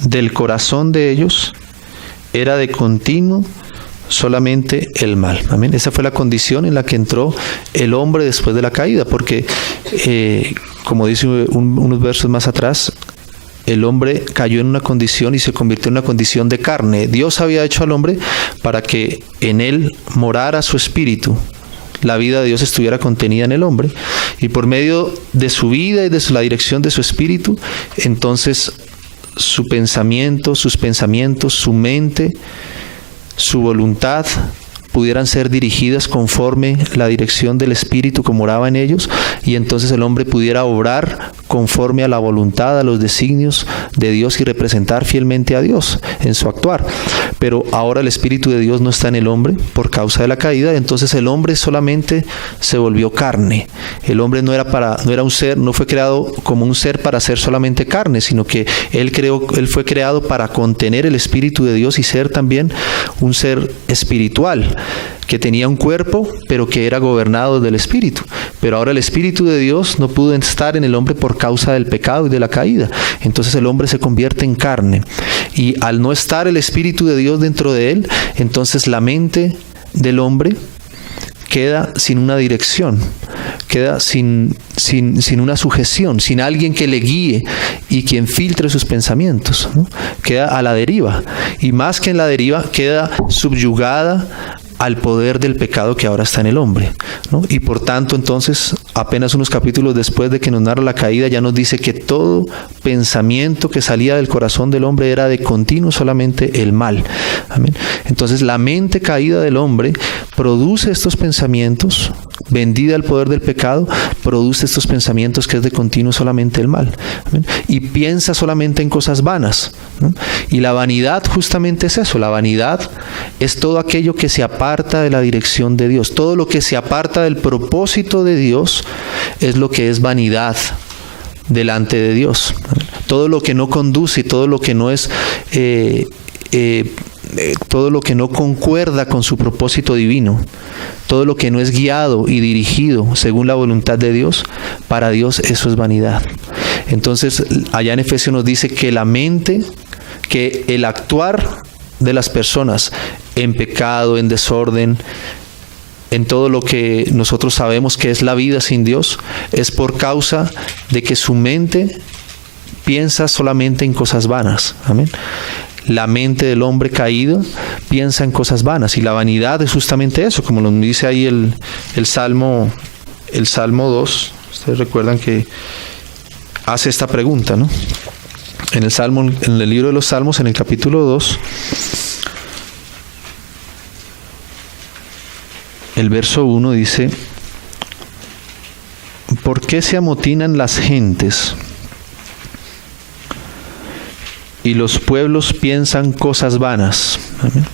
del corazón de ellos era de continuo solamente el mal. Amén. Esa fue la condición en la que entró el hombre después de la caída, porque como dice unos versos más atrás, el hombre cayó en una condición y se convirtió en una condición de carne. Dios había hecho al hombre para que en él morara su espíritu. La vida de Dios estuviera contenida en el hombre, y por medio de su vida y de la dirección de su espíritu, entonces su pensamiento, sus pensamientos, su mente, su voluntad pudieran ser dirigidas conforme la dirección del Espíritu que moraba en ellos, y entonces el hombre pudiera obrar conforme a la voluntad, a los designios de Dios, y representar fielmente a Dios en su actuar. Pero ahora el Espíritu de Dios no está en el hombre por causa de la caída, entonces el hombre solamente se volvió carne. El hombre no era un ser, no fue creado como un ser para ser solamente carne, sino que él fue creado para contener el Espíritu de Dios y ser también un ser espiritual, que tenía un cuerpo, pero que era gobernado del Espíritu. Pero ahora el Espíritu de Dios no pudo estar en el hombre por causa del pecado y de la caída. Entonces el hombre se convierte en carne. Y al no estar el Espíritu de Dios dentro de él, entonces la mente del hombre queda sin una dirección, queda sin una sujeción, sin alguien que le guíe y quien filtre sus pensamientos, ¿no? Queda a la deriva, y más que en la deriva, queda subyugada al poder del pecado que ahora está en el hombre, ¿no? Y por tanto, entonces, apenas unos capítulos después de que nos narra la caída, ya nos dice que todo pensamiento que salía del corazón del hombre era de continuo solamente el mal. Amén. Entonces, la mente caída del hombre produce estos pensamientos, vendida al poder del pecado, produce estos pensamientos que es de continuo solamente el mal. Amén. Y piensa solamente en cosas vanas, ¿no? Y la vanidad justamente es eso. La vanidad es todo aquello que se aparta de la dirección de Dios. Todo lo que se aparta del propósito de Dios es lo que es vanidad delante de Dios. Todo lo que no conduce, todo lo que no es todo lo que no concuerda con su propósito divino, todo lo que no es guiado y dirigido según la voluntad de Dios, para Dios eso es vanidad. Entonces, allá en Efesios nos dice que la mente, que el actuar de las personas en pecado, en desorden, en todo lo que nosotros sabemos que es la vida sin Dios, es por causa de que su mente piensa solamente en cosas vanas. Amén. La mente del hombre caído piensa en cosas vanas, y la vanidad es justamente eso, como nos dice ahí el Salmo 2. Ustedes recuerdan que hace esta pregunta, ¿no? En el libro de los Salmos, en el capítulo 2, el verso 1 dice: ¿por qué se amotinan las gentes y los pueblos piensan cosas vanas? Amén.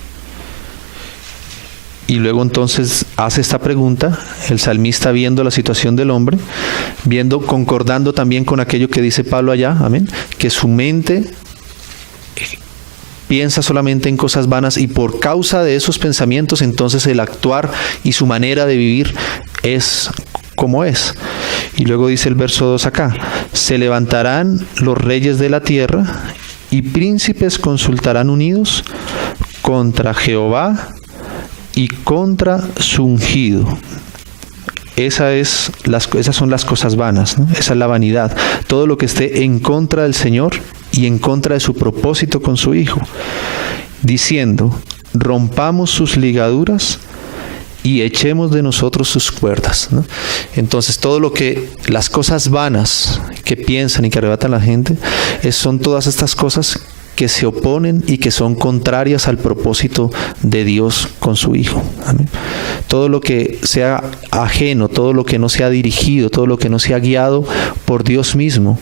Y luego entonces hace esta pregunta, el salmista viendo la situación del hombre, concordando también con aquello que dice Pablo allá, amén, que su mente piensa solamente en cosas vanas y por causa de esos pensamientos entonces el actuar y su manera de vivir es como es. Y luego dice el verso 2 acá, se levantarán los reyes de la tierra y príncipes consultarán unidos contra Jehová y contra su ungido. Esas son las cosas vanas, ¿no? Esa es la vanidad. Todo lo que esté en contra del Señor y en contra de su propósito con su Hijo. Diciendo, rompamos sus ligaduras y echemos de nosotros sus cuerdas, ¿no? Entonces las cosas vanas que piensan y que arrebatan a la gente, son todas estas cosas que se oponen y que son contrarias al propósito de Dios con su Hijo. Amén. Todo lo que sea ajeno, todo lo que no sea dirigido, todo lo que no sea guiado por Dios mismo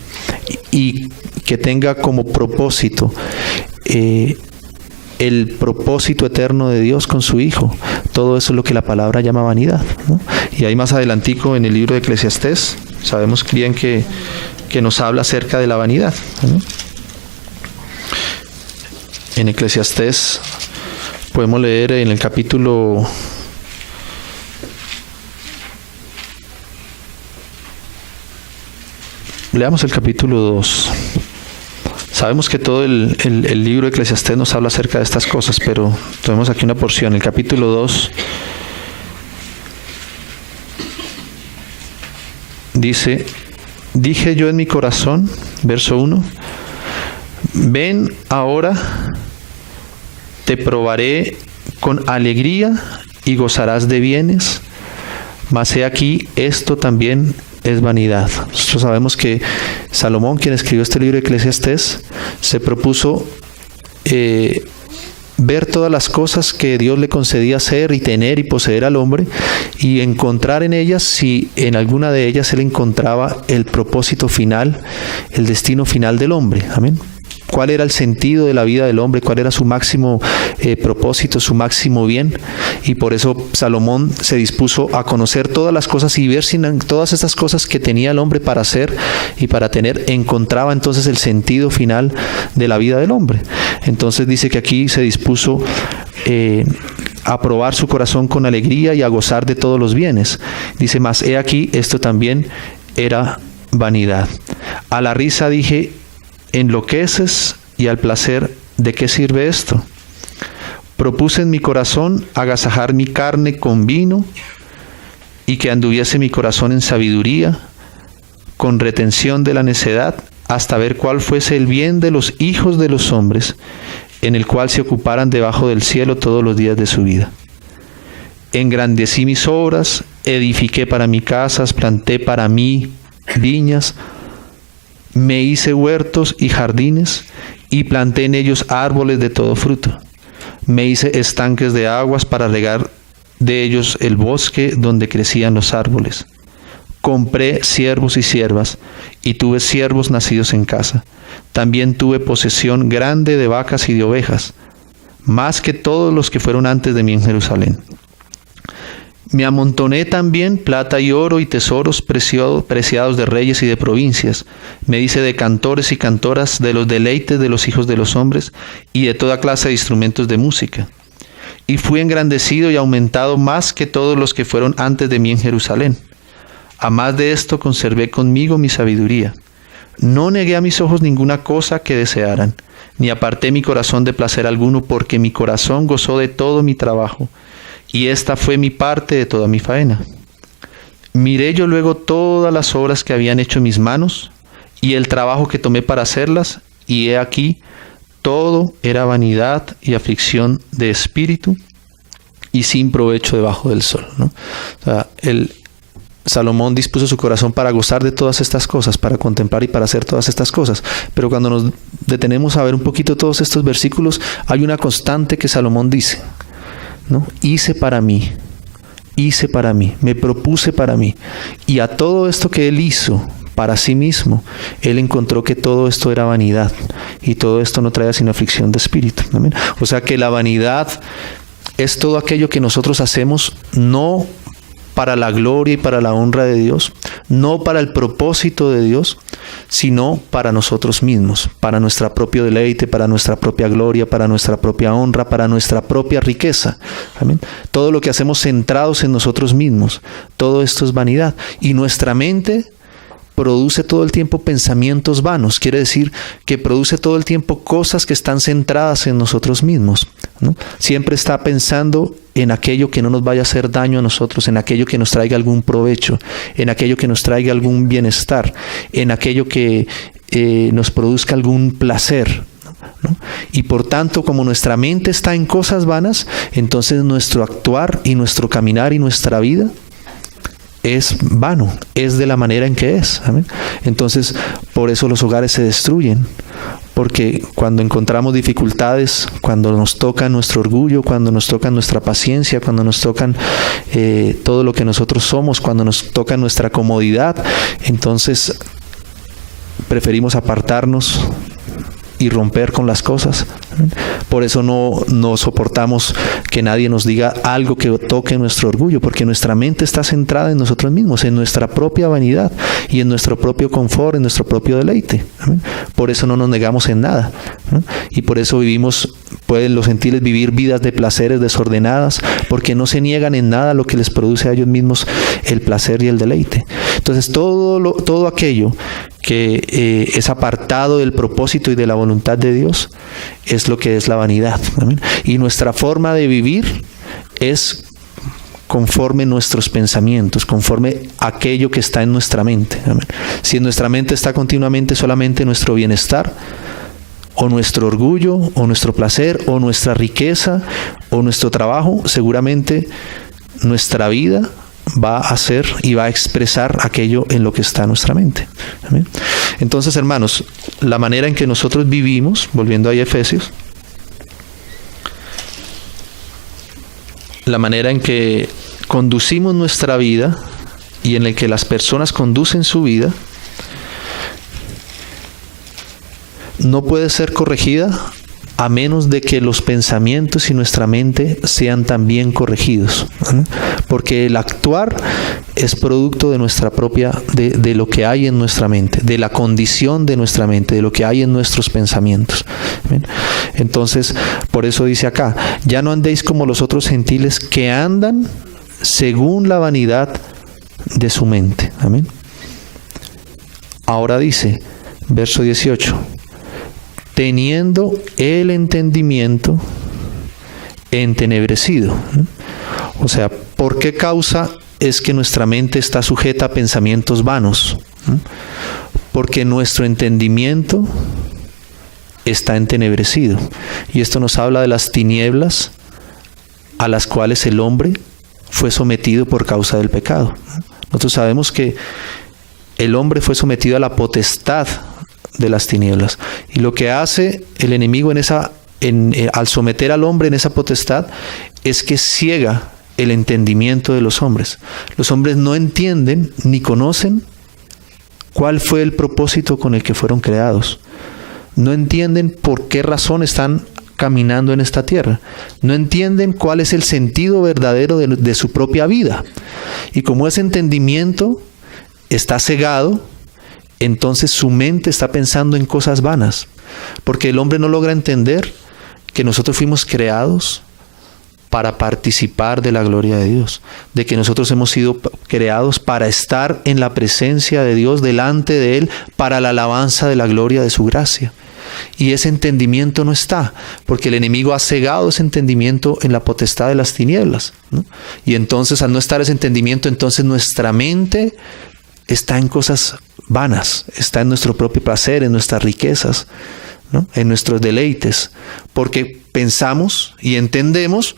y que tenga como propósito el propósito eterno de Dios con su Hijo, todo eso es lo que la palabra llama vanidad, ¿no? Y ahí más adelantico en el libro de Eclesiastés, sabemos bien que nos habla acerca de la vanidad, ¿no? En Eclesiastés podemos leer en el capítulo leamos el capítulo 2. Sabemos que todo el libro de Eclesiastés nos habla acerca de estas cosas, pero tenemos aquí una porción, el capítulo 2 dice, dije yo en mi corazón, verso 1, ven ahora, te probaré con alegría y gozarás de bienes, mas he aquí, esto también es vanidad. Nosotros sabemos que Salomón, quien escribió este libro de Eclesiastés, se propuso ver todas las cosas que Dios le concedía hacer y tener y poseer al hombre y encontrar en ellas, si en alguna de ellas él encontraba el propósito final, el destino final del hombre. Amén. ¿Cuál era el sentido de la vida del hombre? ¿Cuál era su máximo propósito, su máximo bien? Y por eso Salomón se dispuso a conocer todas las cosas y ver si en todas estas cosas que tenía el hombre para hacer y para tener, encontraba entonces el sentido final de la vida del hombre. Entonces dice que aquí se dispuso a probar su corazón con alegría y a gozar de todos los bienes. Dice, mas he aquí, esto también era vanidad. A la risa dije, enloqueces, y al placer, ¿de qué sirve esto? Propuse en mi corazón agasajar mi carne con vino y que anduviese mi corazón en sabiduría, con retención de la necedad, hasta ver cuál fuese el bien de los hijos de los hombres, en el cual se ocuparan debajo del cielo todos los días de su vida. Engrandecí mis obras, edifiqué para mí casas, planté para mí viñas, me hice huertos y jardines y planté en ellos árboles de todo fruto. Me hice estanques de aguas para regar de ellos el bosque donde crecían los árboles. Compré siervos y siervas y tuve siervos nacidos en casa. También tuve posesión grande de vacas y de ovejas, más que todos los que fueron antes de mí en Jerusalén. Me amontoné también plata y oro y tesoros preciados de reyes y de provincias. Me hice de cantores y cantoras, de los deleites de los hijos de los hombres y de toda clase de instrumentos de música. Y fui engrandecido y aumentado más que todos los que fueron antes de mí en Jerusalén. A más de esto conservé conmigo mi sabiduría. No negué a mis ojos ninguna cosa que desearan, ni aparté mi corazón de placer alguno, porque mi corazón gozó de todo mi trabajo. Y esta fue mi parte de toda mi faena. Miré yo luego todas las obras que habían hecho mis manos y el trabajo que tomé para hacerlas, y he aquí, todo era vanidad y aflicción de espíritu y sin provecho debajo del sol, ¿no? O sea, Salomón dispuso su corazón para gozar de todas estas cosas, para contemplar y para hacer todas estas cosas. Pero cuando nos detenemos a ver un poquito todos estos versículos, hay una constante que Salomón dice, ¿no? Hice para mí, me propuse para mí. Y a todo esto que él hizo para sí mismo, él encontró que todo esto era vanidad y todo esto no traía sino aflicción de espíritu. ¿Amén? O sea que la vanidad es todo aquello que nosotros hacemos no para la gloria y para la honra de Dios, no para el propósito de Dios, sino para nosotros mismos, para nuestro propio deleite, para nuestra propia gloria, para nuestra propia honra, para nuestra propia riqueza. Amén. Todo lo que hacemos centrados en nosotros mismos, todo esto es vanidad. Y nuestra mente produce todo el tiempo pensamientos vanos, quiere decir que produce todo el tiempo cosas que están centradas en nosotros mismos, ¿no? Siempre está pensando en aquello que no nos vaya a hacer daño a nosotros, en aquello que nos traiga algún provecho, en aquello que nos traiga algún bienestar, en aquello que nos produzca algún placer, ¿no? Y por tanto, como nuestra mente está en cosas vanas, entonces nuestro actuar y nuestro caminar y nuestra vida es vano, es de la manera en que es. Amén. Entonces, por eso los hogares se destruyen, porque cuando encontramos dificultades, cuando nos toca nuestro orgullo, cuando nos toca nuestra paciencia, cuando nos tocan todo lo que nosotros somos, cuando nos toca nuestra comodidad, entonces preferimos apartarnos y romper con las cosas. Por eso no soportamos que nadie nos diga algo que toque nuestro orgullo, porque nuestra mente está centrada en nosotros mismos, en nuestra propia vanidad y en nuestro propio confort, en nuestro propio deleite. ¿Amén? Por eso no nos negamos en nada, ¿no? Y por eso pueden los gentiles vivir vidas de placeres desordenadas, porque no se niegan en nada lo que les produce a ellos mismos el placer y el deleite. Entonces todo aquello que es apartado del propósito y de la voluntad de Dios es lo que es la vanidad. ¿Amén? Y nuestra forma de vivir es conforme nuestros pensamientos, conforme aquello que está en nuestra mente. ¿Amén? Si en nuestra mente está continuamente solamente nuestro bienestar, o nuestro orgullo, o nuestro placer, o nuestra riqueza, o nuestro trabajo, seguramente nuestra vida va a hacer y va a expresar aquello en lo que está en nuestra mente. ¿Amén? Entonces, hermanos, la manera en que nosotros vivimos, volviendo ahí a Efesios, la manera en que conducimos nuestra vida y en la que las personas conducen su vida, no puede ser corregida a menos de que los pensamientos y nuestra mente sean también corregidos. Porque el actuar es producto de nuestra propia, de lo que hay en nuestra mente, de la condición de nuestra mente, de lo que hay en nuestros pensamientos. Entonces, por eso dice acá, ya no andéis como los otros gentiles que andan según la vanidad de su mente. Amén. Ahora dice, verso 18, teniendo el entendimiento entenebrecido. O sea, ¿por qué causa es que nuestra mente está sujeta a pensamientos vanos? Porque nuestro entendimiento está entenebrecido. Y esto nos habla de las tinieblas a las cuales el hombre fue sometido por causa del pecado. Nosotros sabemos que el hombre fue sometido a la potestad de las tinieblas. Y lo que hace el enemigo al someter al hombre en esa potestad es que ciega el entendimiento de los hombres. Los hombres no entienden ni conocen cuál fue el propósito con el que fueron creados. No entienden por qué razón están caminando en esta tierra. No entienden cuál es el sentido verdadero de su propia vida. Y como ese entendimiento está cegado, entonces su mente está pensando en cosas vanas, porque el hombre no logra entender que nosotros fuimos creados para participar de la gloria de Dios, de que nosotros hemos sido creados para estar en la presencia de Dios, delante de Él, para la alabanza de la gloria de su gracia. Y ese entendimiento no está, porque el enemigo ha cegado ese entendimiento en la potestad de las tinieblas, ¿no? Y entonces, al no estar ese entendimiento, entonces nuestra mente está en cosas vanas, está en nuestro propio placer, en nuestras riquezas, ¿no? En nuestros deleites, porque pensamos y entendemos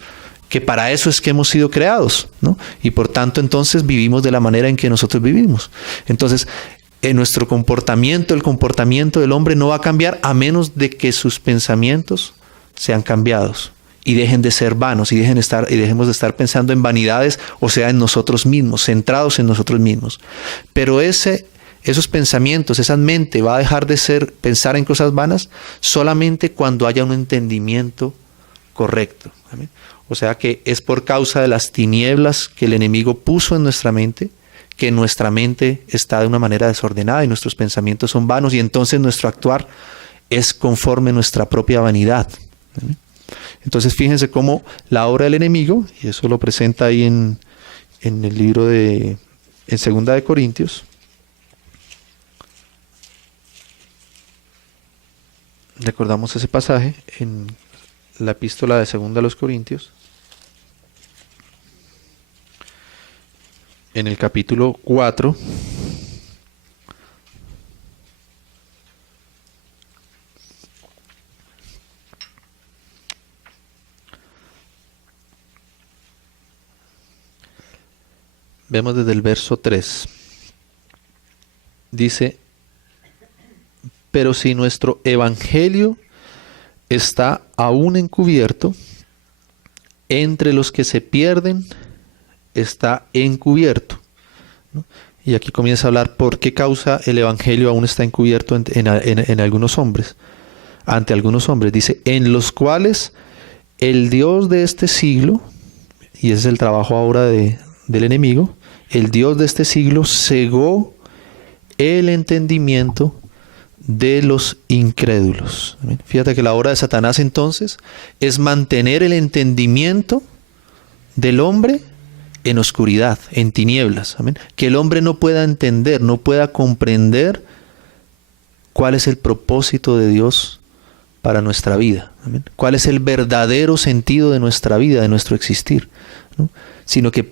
que para eso es que hemos sido creados, ¿no? Y por tanto entonces vivimos de la manera en que nosotros vivimos. Entonces, en nuestro comportamiento, el comportamiento del hombre no va a cambiar a menos de que sus pensamientos sean cambiados y dejen de ser vanos y dejemos de estar pensando en vanidades, o sea, en nosotros mismos, centrados en nosotros mismos. Pero esos pensamientos, esa mente va a dejar de pensar en cosas vanas solamente cuando haya un entendimiento correcto. Amén. O sea que es por causa de las tinieblas que el enemigo puso en nuestra mente, que nuestra mente está de una manera desordenada y nuestros pensamientos son vanos, y entonces nuestro actuar es conforme a nuestra propia vanidad. Amén. Entonces fíjense cómo la obra del enemigo, y eso lo presenta ahí en el libro en 2 de Corintios. Recordamos ese pasaje en la epístola de 2 a los Corintios, en el capítulo 4, vemos desde el verso 3, dice: pero si nuestro evangelio está aún encubierto, entre los que se pierden está encubierto, ¿no? Y aquí comienza a hablar por qué causa el evangelio aún está encubierto en algunos hombres, ante algunos hombres. Dice: en los cuales el Dios de este siglo, y ese es el trabajo ahora del enemigo, el Dios de este siglo cegó el entendimiento de los incrédulos. Amén. Fíjate que la obra de Satanás entonces es mantener el entendimiento del hombre en oscuridad, en tinieblas. Amén. Que el hombre no pueda entender, no pueda comprender cuál es el propósito de Dios para nuestra vida. Amén. Cuál es el verdadero sentido de nuestra vida, de nuestro existir, ¿no? Sino que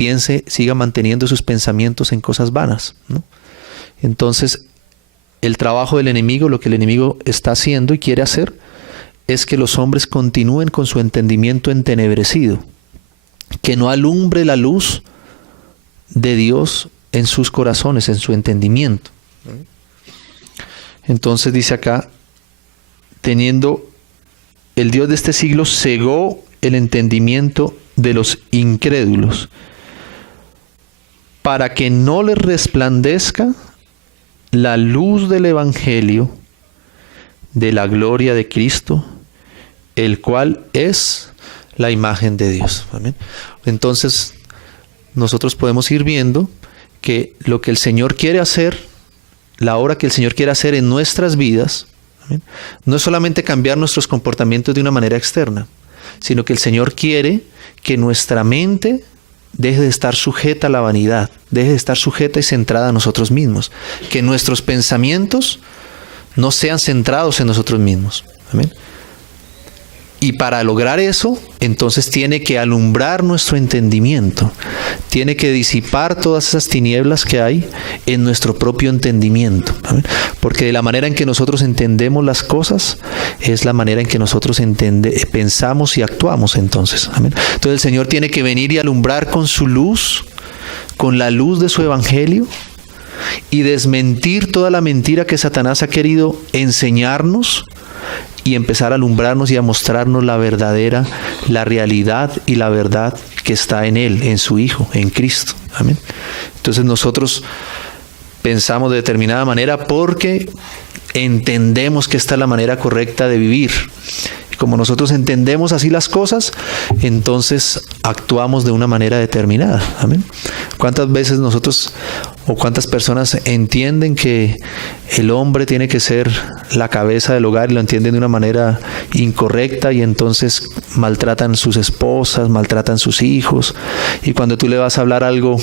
siga manteniendo sus pensamientos en cosas vanas, ¿no? Entonces, el trabajo del enemigo, lo que el enemigo está haciendo y quiere hacer, es que los hombres continúen con su entendimiento entenebrecido, que no alumbre la luz de Dios en sus corazones, en su entendimiento. Entonces dice acá: teniendo el Dios de este siglo cegó el entendimiento de los incrédulos, para que no les resplandezca la luz del evangelio de la gloria de Cristo, el cual es la imagen de Dios. Amén. Entonces, nosotros podemos ir viendo que lo que el Señor quiere hacer, la obra que el Señor quiere hacer en nuestras vidas, amén, no es solamente cambiar nuestros comportamientos de una manera externa, sino que el Señor quiere que nuestra mente deje de estar sujeta a la vanidad, deje de estar sujeta y centrada en nosotros mismos, que nuestros pensamientos no sean centrados en nosotros mismos. Amén. Y para lograr eso, entonces tiene que alumbrar nuestro entendimiento, tiene que disipar todas esas tinieblas que hay en nuestro propio entendimiento. ¿Amén? Porque de la manera en que nosotros entendemos las cosas, es la manera en que nosotros pensamos y actuamos entonces. ¿Amén? Entonces el Señor tiene que venir y alumbrar con su luz, con la luz de su evangelio, y desmentir toda la mentira que Satanás ha querido enseñarnos, y empezar a alumbrarnos y a mostrarnos la realidad y la verdad que está en Él, en su Hijo, en Cristo. Amén. Entonces nosotros pensamos de determinada manera porque entendemos que esta es la manera correcta de vivir. Como nosotros entendemos así las cosas, entonces actuamos de una manera determinada. Amén. ¿Cuántas veces nosotros o cuántas personas entienden que el hombre tiene que ser la cabeza del hogar y lo entienden de una manera incorrecta, y entonces maltratan sus esposas, maltratan sus hijos, y cuando tú le vas a hablar algo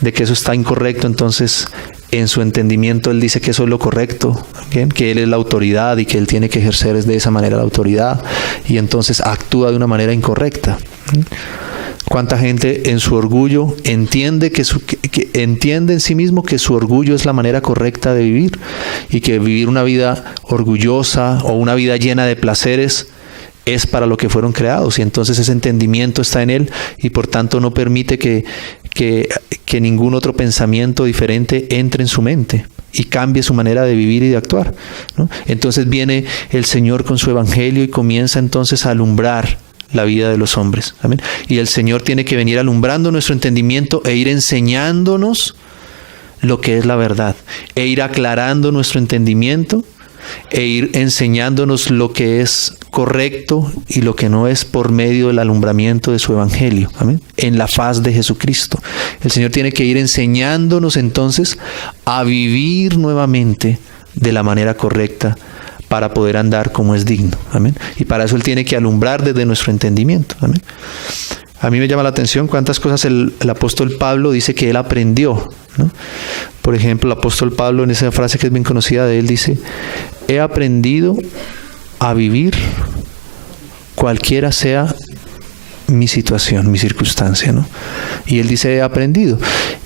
de que eso está incorrecto, entonces en su entendimiento él dice que eso es lo correcto, ¿bien? Que él es la autoridad y que él tiene que ejercer de esa manera la autoridad, y entonces actúa de una manera incorrecta. ¿Cuánta gente en su orgullo entiende entiende en sí mismo que su orgullo es la manera correcta de vivir, y que vivir una vida orgullosa o una vida llena de placeres es para lo que fueron creados, y entonces ese entendimiento está en él y por tanto no permite que ningún otro pensamiento diferente entre en su mente y cambie su manera de vivir y de actuar, ¿no? Entonces viene el Señor con su evangelio y comienza entonces a alumbrar la vida de los hombres. Amén. Y el Señor tiene que venir alumbrando nuestro entendimiento e ir enseñándonos lo que es la verdad, e ir aclarando nuestro entendimiento e ir enseñándonos lo que es correcto y lo que no es por medio del alumbramiento de su evangelio. Amén. En la faz de Jesucristo. El Señor tiene que ir enseñándonos entonces a vivir nuevamente de la manera correcta para poder andar como es digno. Amén. Y para eso Él tiene que alumbrar desde nuestro entendimiento. Amén. A mí me llama la atención cuántas cosas el apóstol Pablo dice que él aprendió, ¿no? Por ejemplo, el apóstol Pablo, en esa frase que es bien conocida de él, dice: he aprendido a vivir cualquiera sea mi situación, mi circunstancia, ¿no? Y él dice: he aprendido.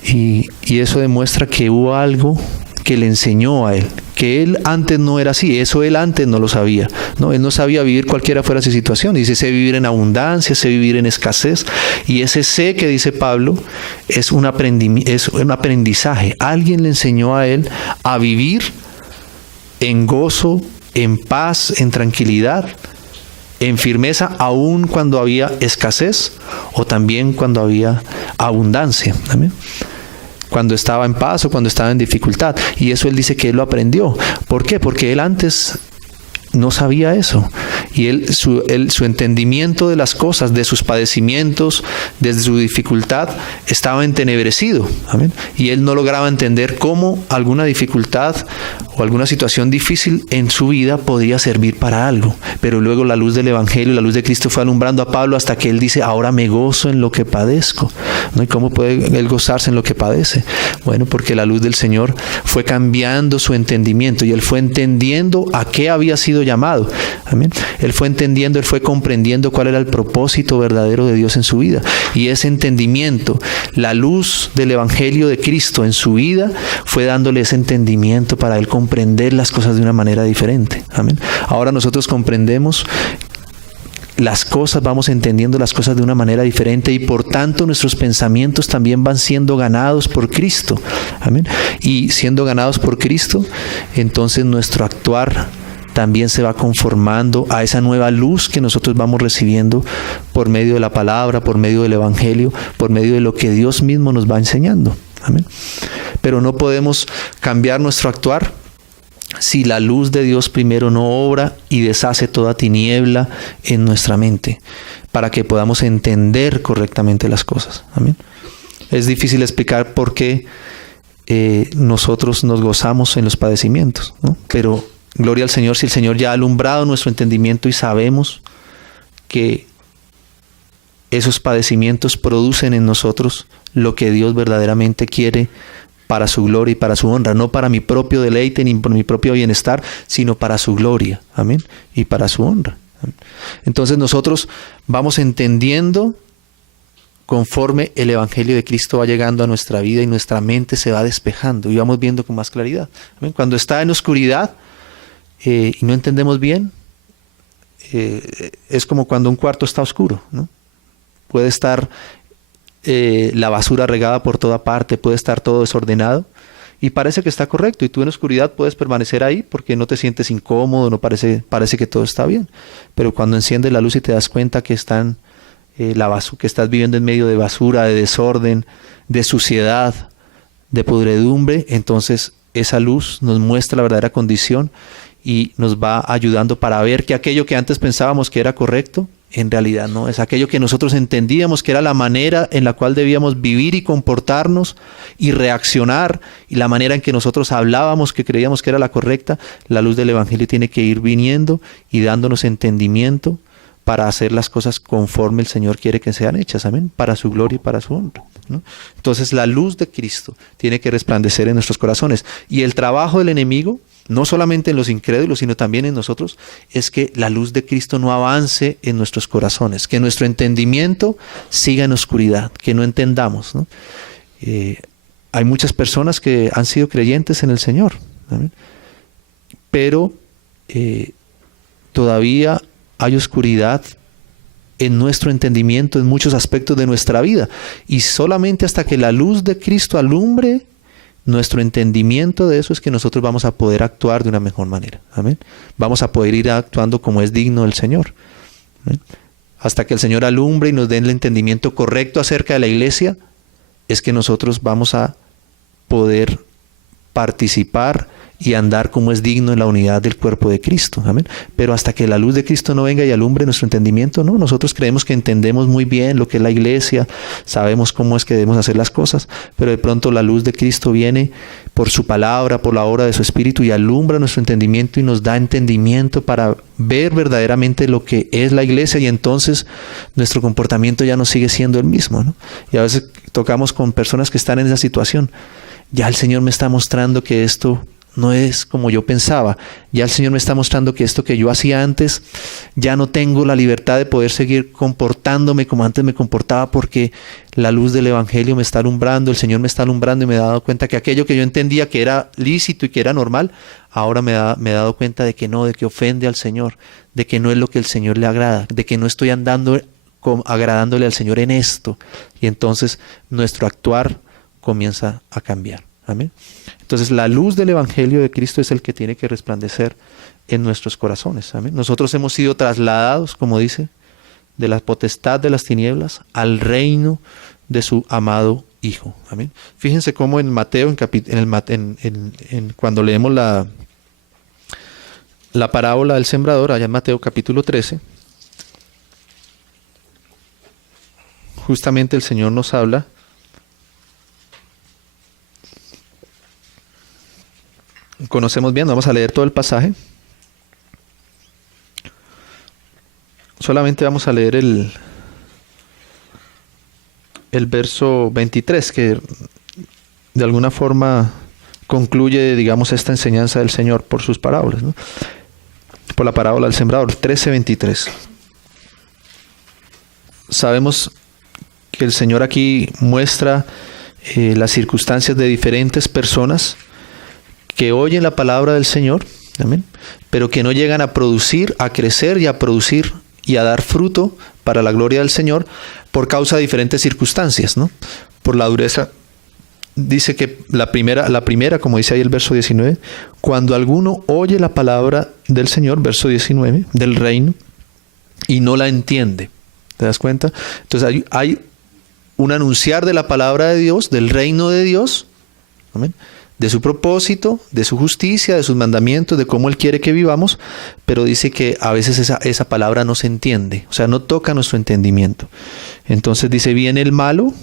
Y eso demuestra que hubo algo que le enseñó a él, que él antes no era así. Eso él antes no lo sabía, ¿no? Él no sabía vivir cualquiera fuera su situación. Dice: sé vivir en abundancia, sé vivir en escasez. Y ese sé que dice Pablo es un aprendizaje. Alguien le enseñó a él a vivir en gozo, en paz, en tranquilidad, en firmeza, aun cuando había escasez o también cuando había abundancia. ¿Amén? Cuando estaba en paz o cuando estaba en dificultad. Y eso él dice que él lo aprendió. ¿Por qué? Porque él antes no sabía eso. Y su entendimiento de las cosas, de sus padecimientos, de su dificultad, estaba entenebrecido. ¿Amén? Y él no lograba entender cómo alguna dificultad o alguna situación difícil en su vida podía servir para algo. Pero luego la luz del Evangelio, la luz de Cristo fue alumbrando a Pablo hasta que él dice: ahora me gozo en lo que padezco, ¿no? ¿Y cómo puede él gozarse en lo que padece? Bueno, porque la luz del Señor fue cambiando su entendimiento y él fue entendiendo a qué había sido llamado. Amén. Él fue entendiendo, él fue comprendiendo cuál era el propósito verdadero de Dios en su vida. Y ese entendimiento, la luz del Evangelio de Cristo en su vida, fue dándole ese entendimiento para él comprender las cosas de una manera diferente. Amén. Ahora nosotros comprendemos las cosas, vamos entendiendo las cosas de una manera diferente y por tanto nuestros pensamientos también van siendo ganados por Cristo. Amén. Y siendo ganados por Cristo, entonces nuestro actuar también se va conformando a esa nueva luz que nosotros vamos recibiendo por medio de la palabra, por medio del Evangelio, por medio de lo que Dios mismo nos va enseñando. Amén. Pero no podemos cambiar nuestro actuar si la luz de Dios primero no obra y deshace toda tiniebla en nuestra mente, para que podamos entender correctamente las cosas. Amén. Es difícil explicar por qué nosotros nos gozamos en los padecimientos, ¿no? Pero gloria al Señor si el Señor ya ha alumbrado nuestro entendimiento y sabemos que esos padecimientos producen en nosotros lo que Dios verdaderamente quiere para su gloria y para su honra, no para mi propio deleite ni por mi propio bienestar, sino para su gloria, amén, y para su honra. Amén. Entonces nosotros vamos entendiendo conforme el Evangelio de Cristo va llegando a nuestra vida y nuestra mente se va despejando y vamos viendo con más claridad. Amén. Cuando está en oscuridad y no entendemos bien, es como cuando un cuarto está oscuro, ¿no? Puede estar la basura regada por toda parte, puede estar todo desordenado y parece que está correcto y tú en oscuridad puedes permanecer ahí porque no te sientes incómodo, no parece que todo está bien, pero cuando enciendes la luz y te das cuenta que están que estás viviendo en medio de basura, de desorden, de suciedad, de podredumbre, entonces esa luz nos muestra la verdadera condición y nos va ayudando para ver que aquello que antes pensábamos que era correcto en realidad no es. Aquello que nosotros entendíamos que era la manera en la cual debíamos vivir y comportarnos y reaccionar, y la manera en que nosotros hablábamos que creíamos que era la correcta, la luz del Evangelio tiene que ir viniendo y dándonos entendimiento para hacer las cosas conforme el Señor quiere que sean hechas, amén, para su gloria y para su honra, ¿no? Entonces la luz de Cristo tiene que resplandecer en nuestros corazones, y el trabajo del enemigo, no solamente en los incrédulos, sino también en nosotros, es que la luz de Cristo no avance en nuestros corazones, que nuestro entendimiento siga en oscuridad, que no entendamos, ¿no? Hay muchas personas que han sido creyentes en el Señor, ¿amén? Pero todavía hay oscuridad en nuestro entendimiento en muchos aspectos de nuestra vida, y solamente hasta que la luz de Cristo alumbre nuestro entendimiento de eso es que nosotros vamos a poder actuar de una mejor manera. Amén. Vamos a poder ir actuando como es digno del Señor. Amén. Hasta que el Señor alumbre y nos dé el entendimiento correcto acerca de la iglesia, es que nosotros vamos a poder participar y andar como es digno en la unidad del cuerpo de Cristo. Amén. Pero hasta que la luz de Cristo no venga y alumbre nuestro entendimiento, no, nosotros creemos que entendemos muy bien lo que es la iglesia, sabemos cómo es que debemos hacer las cosas, pero de pronto la luz de Cristo viene por su palabra, por la obra de su Espíritu y alumbra nuestro entendimiento y nos da entendimiento para ver verdaderamente lo que es la iglesia y entonces nuestro comportamiento ya no sigue siendo el mismo, ¿no? Y a veces tocamos con personas que están en esa situación. Ya el Señor me está mostrando que esto no es como yo pensaba. Ya el Señor me está mostrando que esto que yo hacía antes, ya no tengo la libertad de poder seguir comportándome como antes me comportaba porque la luz del Evangelio me está alumbrando, el Señor me está alumbrando y me he dado cuenta que aquello que yo entendía que era lícito y que era normal, ahora me he dado cuenta de que no, de que ofende al Señor, de que no es lo que el Señor le agrada, de que no estoy andando agradándole al Señor en esto. Y entonces nuestro actuar comienza a cambiar. Amén. Entonces la luz del Evangelio de Cristo es el que tiene que resplandecer en nuestros corazones. Amén. Nosotros hemos sido trasladados, como dice, de la potestad de las tinieblas al reino de su amado Hijo. Amén. Fíjense cómo en Mateo, cuando leemos la parábola del sembrador, allá en Mateo capítulo 13, justamente el Señor nos habla conocemos bien, vamos a leer todo el pasaje. Solamente vamos a leer el verso 23, que de alguna forma concluye, digamos, esta enseñanza del Señor por sus parábolas, ¿no? Por la parábola del sembrador, 13:23. Sabemos que el Señor aquí muestra las circunstancias de diferentes personas que oyen la palabra del Señor, amén, pero que no llegan a producir, a crecer y a producir y a dar fruto para la gloria del Señor por causa de diferentes circunstancias, ¿no? Por la dureza. Dice que la primera, como dice ahí el verso 19, cuando alguno oye la palabra del Señor, verso 19, del reino, y no la entiende. ¿Te das cuenta? Entonces hay un anunciar de la palabra de Dios, del reino de Dios, amén, de su propósito, de su justicia, de sus mandamientos, de cómo Él quiere que vivamos, pero dice que a veces esa palabra no se entiende, o sea, no toca nuestro entendimiento. Entonces dice, viene el malo,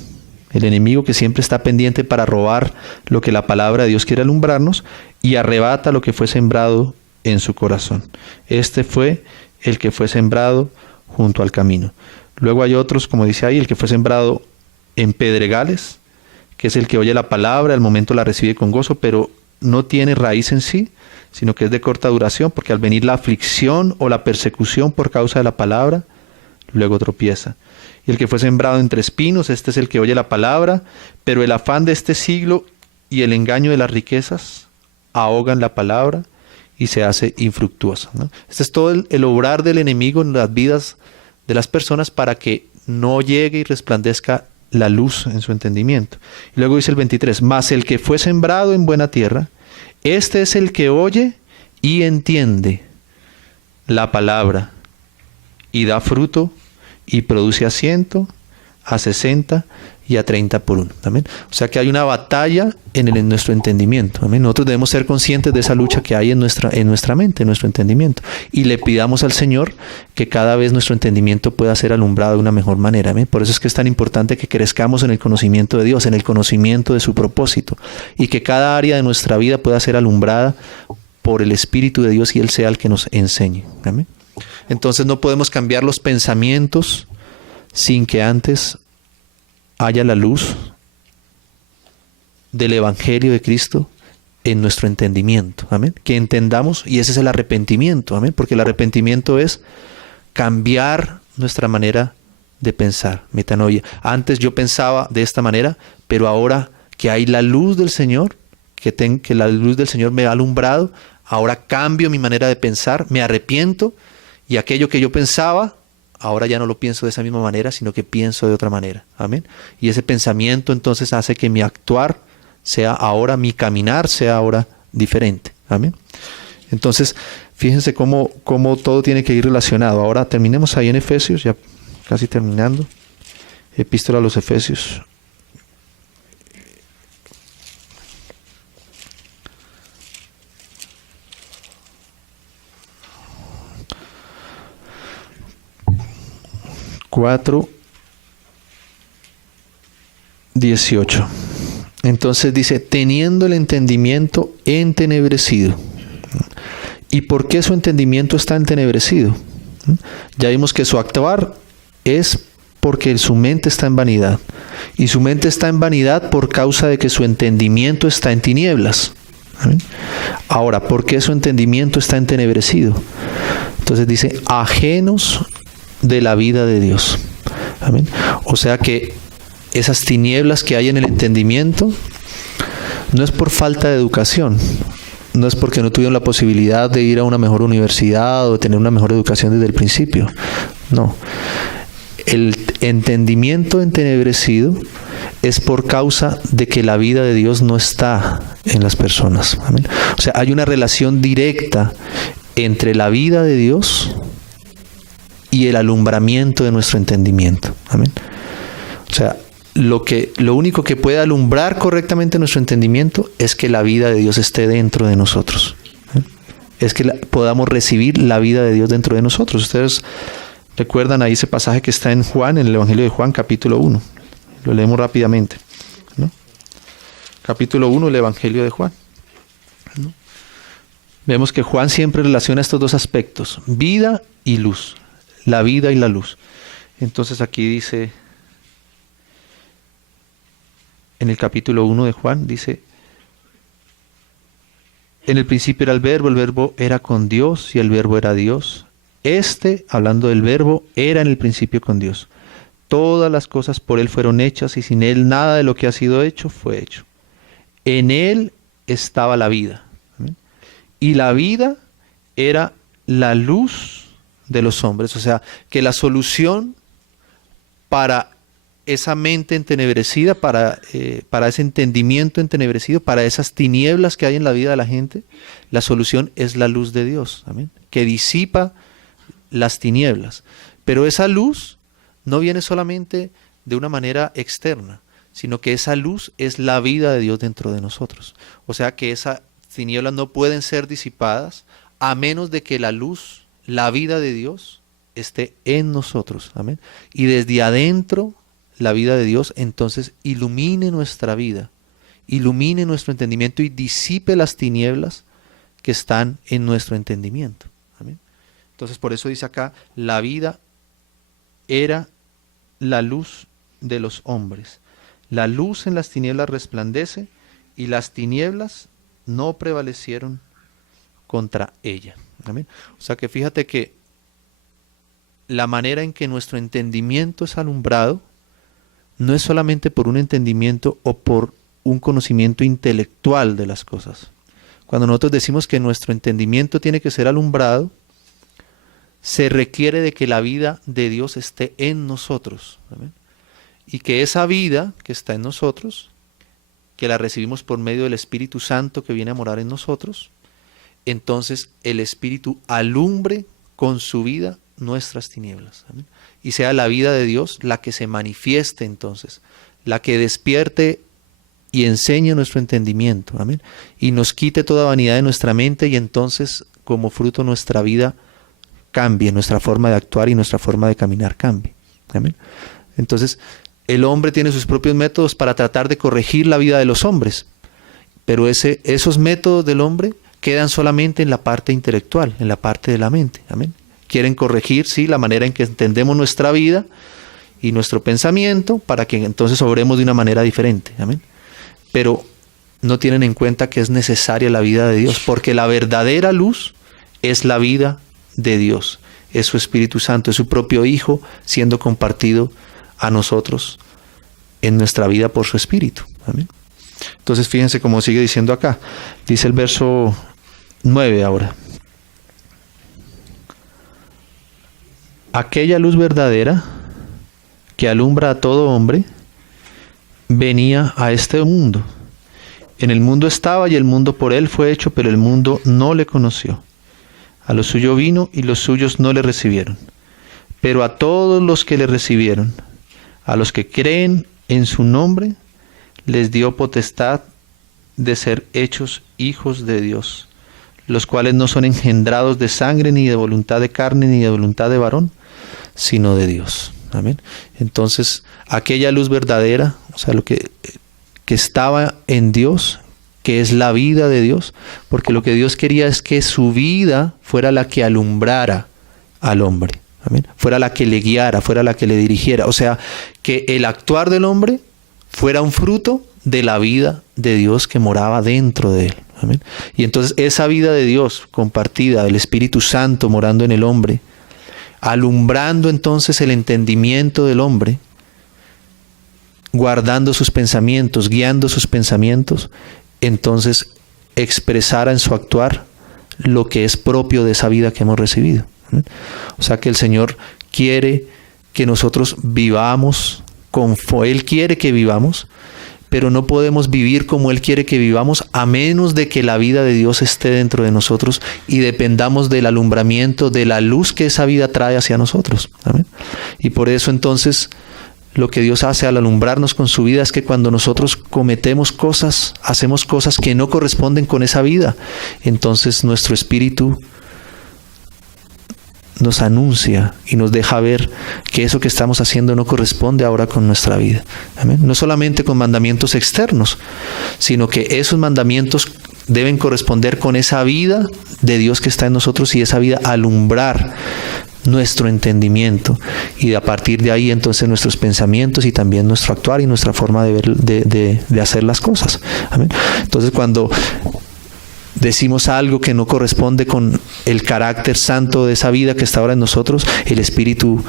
el enemigo que siempre está pendiente para robar lo que la palabra de Dios quiere alumbrarnos y arrebata lo que fue sembrado en su corazón. Este fue el que fue sembrado junto al camino. Luego hay otros, como dice ahí, el que fue sembrado en pedregales, que es el que oye la palabra, al momento la recibe con gozo, pero no tiene raíz en sí, sino que es de corta duración, porque al venir la aflicción o la persecución por causa de la palabra, luego tropieza. Y el que fue sembrado entre espinos, este es el que oye la palabra, pero el afán de este siglo y el engaño de las riquezas ahogan la palabra y se hace infructuosa, ¿no? Este es todo el obrar del enemigo en las vidas de las personas para que no llegue y resplandezca la luz en su entendimiento. Y luego dice el 23, mas el que fue sembrado en buena tierra, este es el que oye y entiende la palabra y da fruto y produce a 100, a 60 y a 30 por uno. ¿Amén? O sea que hay una batalla en nuestro entendimiento. ¿Amén? Nosotros debemos ser conscientes de esa lucha que hay en nuestra mente, en nuestro entendimiento. Y le pidamos al Señor que cada vez nuestro entendimiento pueda ser alumbrado de una mejor manera. ¿Amén? Por eso es que es tan importante que crezcamos en el conocimiento de Dios, en el conocimiento de su propósito. Y que cada área de nuestra vida pueda ser alumbrada por el Espíritu de Dios y Él sea el que nos enseñe. ¿Amén? Entonces no podemos cambiar los pensamientos sin que antes haya la luz del Evangelio de Cristo en nuestro entendimiento. Amén. Que entendamos, y ese es el arrepentimiento. Amén. Porque el arrepentimiento es cambiar nuestra manera de pensar. Metanoia. Antes yo pensaba de esta manera, pero ahora que hay la luz del Señor, que la luz del Señor me ha alumbrado, ahora cambio mi manera de pensar, me arrepiento, y aquello que yo pensaba, ahora ya no lo pienso de esa misma manera, sino que pienso de otra manera. Amén. Y ese pensamiento entonces hace que mi actuar sea ahora, mi caminar sea ahora diferente. Amén. Entonces, fíjense cómo todo tiene que ir relacionado. Ahora terminemos ahí en Efesios, ya casi terminando. Epístola a los Efesios. 4:18. Entonces dice, teniendo el entendimiento entenebrecido. ¿Y por qué su entendimiento está entenebrecido? Ya vimos que su actuar es porque su mente está en vanidad. Y su mente está en vanidad por causa de que su entendimiento está en tinieblas. ¿Amén? Ahora, ¿por qué su entendimiento está entenebrecido? Entonces dice, ajenos de la vida de Dios. ¿Amén? O sea que esas tinieblas que hay en el entendimiento no es por falta de educación, no es porque no tuvieron la posibilidad de ir a una mejor universidad o de tener una mejor educación desde el principio. No. El entendimiento entenebrecido es por causa de que la vida de Dios no está en las personas. ¿Amén? O sea, hay una relación directa entre la vida de Dios y el alumbramiento de nuestro entendimiento. ¿Amén? O sea, lo único que puede alumbrar correctamente nuestro entendimiento es que la vida de Dios esté dentro de nosotros. Es que podamos recibir la vida de Dios dentro de nosotros. Ustedes recuerdan ahí ese pasaje que está en Juan, en el Evangelio de Juan, capítulo 1. Lo leemos rápidamente, ¿no? Capítulo 1, el Evangelio de Juan, ¿no? Vemos que Juan siempre relaciona estos dos aspectos, vida y luz. La vida y la luz. Entonces aquí dice, en el capítulo 1 de Juan, dice, en el principio era el verbo era con Dios y el verbo era Dios. Hablando del verbo, era en el principio con Dios. Todas las cosas por Él fueron hechas y sin Él nada de lo que ha sido hecho fue hecho. En Él estaba la vida. ¿Amén? Y la vida era la luz de los hombres. O sea, que la solución para esa mente entenebrecida, para ese entendimiento entenebrecido, para esas tinieblas que hay en la vida de la gente, la solución es la luz de Dios. ¿Amén? Que disipa las tinieblas. Pero esa luz no viene solamente de una manera externa, sino que esa luz es la vida de Dios dentro de nosotros. O sea que esas tinieblas no pueden ser disipadas a menos de que la luz, la vida de Dios, esté en nosotros. Amén. Y desde adentro, la vida de Dios entonces ilumine nuestra vida, ilumine nuestro entendimiento y disipe las tinieblas que están en nuestro entendimiento. Amén. Entonces por eso dice acá, la vida era la luz de los hombres. La luz en las tinieblas resplandece y las tinieblas no prevalecieron contra ella. ¿Amén? O sea que fíjate que la manera en que nuestro entendimiento es alumbrado no es solamente por un entendimiento o por un conocimiento intelectual de las cosas. Cuando nosotros decimos que nuestro entendimiento tiene que ser alumbrado, se requiere de que la vida de Dios esté en nosotros. ¿Amén? Y que esa vida que está en nosotros, que la recibimos por medio del Espíritu Santo que viene a morar en nosotros, entonces el Espíritu alumbre con su vida nuestras tinieblas. ¿Amén? Y sea la vida de Dios la que se manifieste entonces, la que despierte y enseñe nuestro entendimiento. Amén. Y nos quite toda vanidad de nuestra mente y entonces como fruto nuestra vida cambie, nuestra forma de actuar y nuestra forma de caminar cambie. Amén. Entonces el hombre tiene sus propios métodos para tratar de corregir la vida de los hombres, pero esos métodos del hombre quedan solamente en la parte intelectual, en la parte de la mente. Amén. Quieren corregir, sí, la manera en que entendemos nuestra vida y nuestro pensamiento para que entonces obremos de una manera diferente. Amén. Pero no tienen en cuenta que es necesaria la vida de Dios, porque la verdadera luz es la vida de Dios, es su Espíritu Santo, es su propio Hijo siendo compartido a nosotros en nuestra vida por su Espíritu. Amén. Entonces fíjense cómo sigue diciendo acá. Dice el verso 9 ahora. Aquella luz verdadera que alumbra a todo hombre venía a este mundo. En el mundo estaba y el mundo por él fue hecho, pero el mundo no le conoció. A lo suyo vino y los suyos no le recibieron. Pero a todos los que le recibieron, a los que creen en su nombre, les dio potestad de ser hechos hijos de Dios, los cuales no son engendrados de sangre, ni de voluntad de carne, ni de voluntad de varón, sino de Dios. Amén. Entonces, aquella luz verdadera, o sea, lo que estaba en Dios, que es la vida de Dios, porque lo que Dios quería es que su vida fuera la que alumbrara al hombre. Amén. Fuera la que le guiara, fuera la que le dirigiera. O sea, que el actuar del hombre fuera un fruto de la vida de Dios que moraba dentro de él. Amén. Y entonces esa vida de Dios compartida, del Espíritu Santo morando en el hombre, alumbrando entonces el entendimiento del hombre, guardando sus pensamientos, guiando sus pensamientos, entonces expresara en su actuar lo que es propio de esa vida que hemos recibido. ¿Amén? O sea que el Señor quiere que nosotros vivamos como Él quiere que vivamos, pero no podemos vivir como Él quiere que vivamos a menos de que la vida de Dios esté dentro de nosotros y dependamos del alumbramiento, de la luz que esa vida trae hacia nosotros. ¿Amén? Y por eso entonces lo que Dios hace al alumbrarnos con su vida es que cuando nosotros cometemos cosas, hacemos cosas que no corresponden con esa vida, entonces nuestro espíritu nos anuncia y nos deja ver que eso que estamos haciendo no corresponde ahora con nuestra vida. ¿Amén? No solamente con mandamientos externos, sino que esos mandamientos deben corresponder con esa vida de Dios que está en nosotros y esa vida alumbrar nuestro entendimiento, y a partir de ahí entonces nuestros pensamientos y también nuestro actuar y nuestra forma de ver, de hacer las cosas. ¿Amén? Entonces cuando decimos algo que no corresponde con el carácter santo de esa vida que está ahora en nosotros, el Espíritu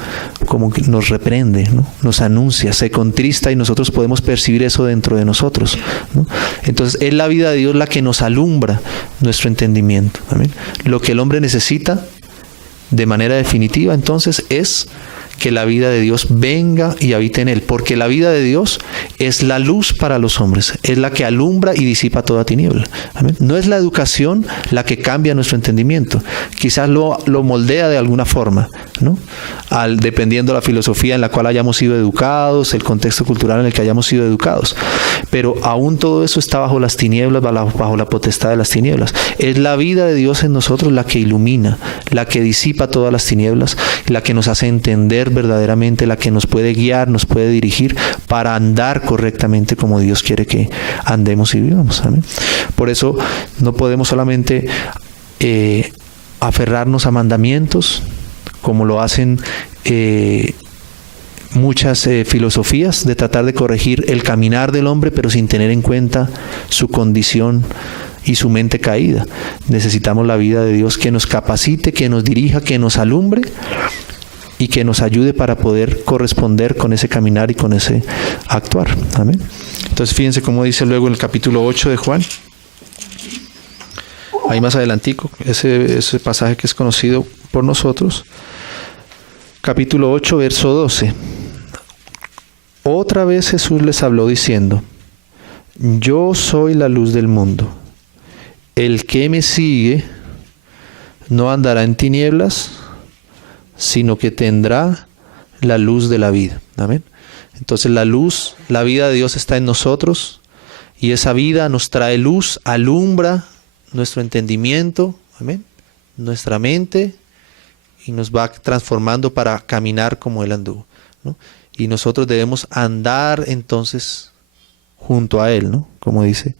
como que nos reprende, ¿no? Nos anuncia, se contrista y nosotros podemos percibir eso dentro de nosotros, ¿no? Entonces es la vida de Dios la que nos alumbra nuestro entendimiento. ¿Amén? Lo que el hombre necesita de manera definitiva entonces es que la vida de Dios venga y habite en él, porque la vida de Dios es la luz para los hombres, es la que alumbra y disipa toda tiniebla. ¿Amén? No es la educación la que cambia nuestro entendimiento, quizás lo moldea de alguna forma, ¿no? Dependiendo de la filosofía en la cual hayamos sido educados, el contexto cultural en el que hayamos sido educados, pero aún todo eso está bajo las tinieblas, bajo la potestad de las tinieblas. Es la vida de Dios en nosotros la que ilumina, la que disipa todas las tinieblas, la que nos hace entender verdaderamente, la que nos puede guiar, nos puede dirigir para andar correctamente como Dios quiere que andemos y vivamos. ¿Amén? Por eso no podemos solamente aferrarnos a mandamientos como lo hacen muchas filosofías, de tratar de corregir el caminar del hombre pero sin tener en cuenta su condición y su mente caída. Necesitamos la vida de Dios que nos capacite, que nos dirija, que nos alumbre y que nos ayude para poder corresponder con ese caminar y con ese actuar. Amén. Entonces fíjense cómo dice luego en el capítulo 8 de Juan. Ahí más adelantico, ese pasaje que es conocido por nosotros. Capítulo 8, verso 12. Otra vez Jesús les habló diciendo: yo soy la luz del mundo. El que me sigue no andará en tinieblas, sino que tendrá la luz de la vida. Amén. Entonces la luz, la vida de Dios está en nosotros y esa vida nos trae luz, alumbra nuestro entendimiento, amén, nuestra mente, y nos va transformando para caminar como Él anduvo, ¿no? Y nosotros debemos andar entonces junto a Él, ¿no? Como dice,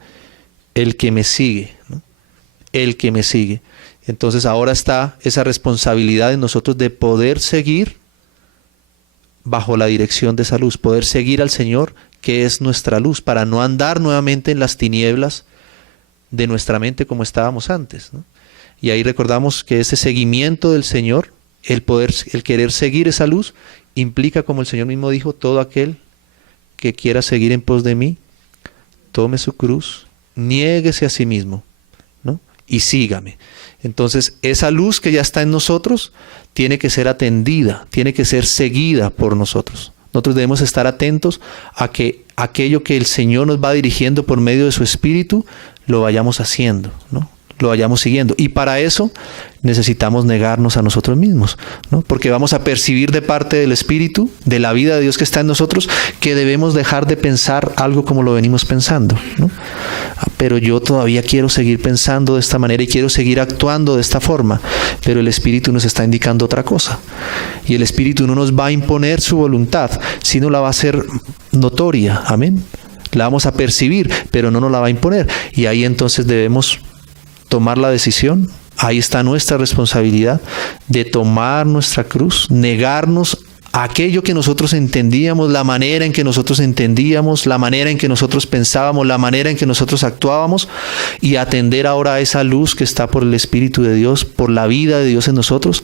el que me sigue, ¿no? El que me sigue. Entonces ahora está esa responsabilidad en nosotros de poder seguir bajo la dirección de esa luz, poder seguir al Señor que es nuestra luz, para no andar nuevamente en las tinieblas de nuestra mente como estábamos antes, ¿no? Y ahí recordamos que ese seguimiento del Señor, el querer seguir esa luz, implica, como el Señor mismo dijo, todo aquel que quiera seguir en pos de mí, tome su cruz, niéguese a sí mismo, ¿no? Y sígame. Entonces, esa luz que ya está en nosotros tiene que ser atendida, tiene que ser seguida por nosotros. Nosotros debemos estar atentos a que aquello que el Señor nos va dirigiendo por medio de su Espíritu, lo vayamos haciendo, ¿no? Lo vayamos siguiendo. Y para eso necesitamos negarnos a nosotros mismos, ¿no? Porque vamos a percibir de parte del Espíritu, de la vida de Dios que está en nosotros, que debemos dejar de pensar algo como lo venimos pensando, ¿no? pero yo todavía quiero seguir pensando de esta manera y quiero seguir actuando de esta forma, pero el Espíritu nos está indicando otra cosa. Y el Espíritu no nos va a imponer su voluntad, sino la va a hacer notoria, amén. La vamos a percibir, pero no nos la va a imponer. Y ahí entonces debemos tomar la decisión. Ahí está nuestra responsabilidad de tomar nuestra cruz, negarnos aquello que nosotros entendíamos, la manera en que nosotros entendíamos, la manera en que nosotros pensábamos, la manera en que nosotros actuábamos, y atender ahora a esa luz que está por el Espíritu de Dios, por la vida de Dios en nosotros,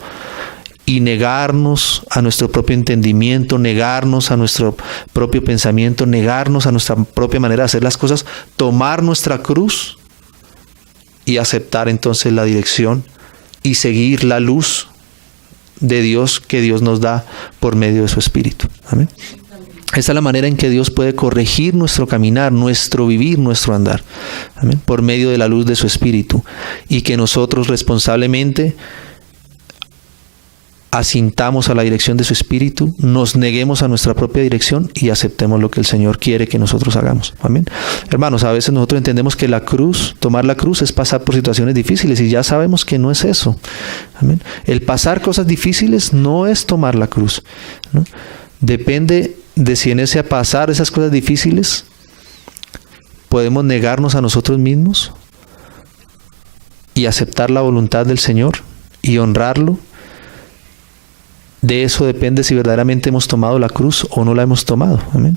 y negarnos a nuestro propio entendimiento, negarnos a nuestro propio pensamiento, negarnos a nuestra propia manera de hacer las cosas, tomar nuestra cruz y aceptar entonces la dirección y seguir la luz de Dios que Dios nos da por medio de su Espíritu. Amén. Esta es la manera en que Dios puede corregir nuestro caminar, nuestro vivir, nuestro andar. Amén. Por medio de la luz de su Espíritu. Y que nosotros responsablemente asintamos a la dirección de su Espíritu, nos neguemos a nuestra propia dirección y aceptemos lo que el Señor quiere que nosotros hagamos. Amén. Hermanos, a veces nosotros entendemos que la cruz, tomar la cruz es pasar por situaciones difíciles y ya sabemos que no es eso. Amén. El pasar cosas difíciles no es tomar la cruz, ¿no? Depende de si en ese pasar esas cosas difíciles podemos negarnos a nosotros mismos y aceptar la voluntad del Señor y honrarlo. De eso depende si verdaderamente hemos tomado la cruz o no la hemos tomado. Amén.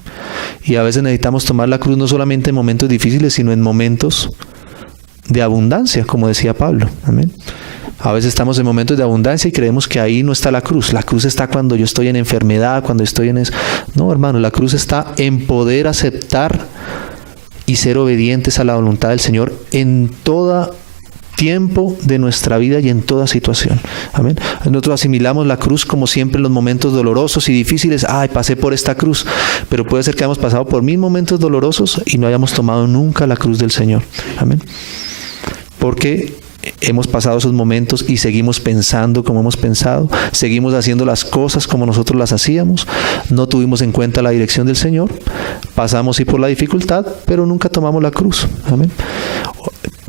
Y a veces necesitamos tomar la cruz no solamente en momentos difíciles, sino en momentos de abundancia, como decía Pablo. Amén. A veces estamos en momentos de abundancia y creemos que ahí no está la cruz. La cruz está cuando yo estoy en enfermedad, cuando estoy en eso. No, hermano, la cruz está en poder aceptar y ser obedientes a la voluntad del Señor en toda tiempo de nuestra vida y en toda situación. Amén. Nosotros asimilamos la cruz como siempre en los momentos dolorosos y difíciles. Ay, pasé por esta cruz. Pero puede ser que hayamos pasado por 1000 momentos dolorosos y no hayamos tomado nunca la cruz del Señor. Amén. Porque hemos pasado esos momentos y seguimos pensando como hemos pensado, seguimos haciendo las cosas como nosotros las hacíamos, no tuvimos en cuenta la dirección del Señor, pasamos sí por la dificultad, pero nunca tomamos la cruz. Amén.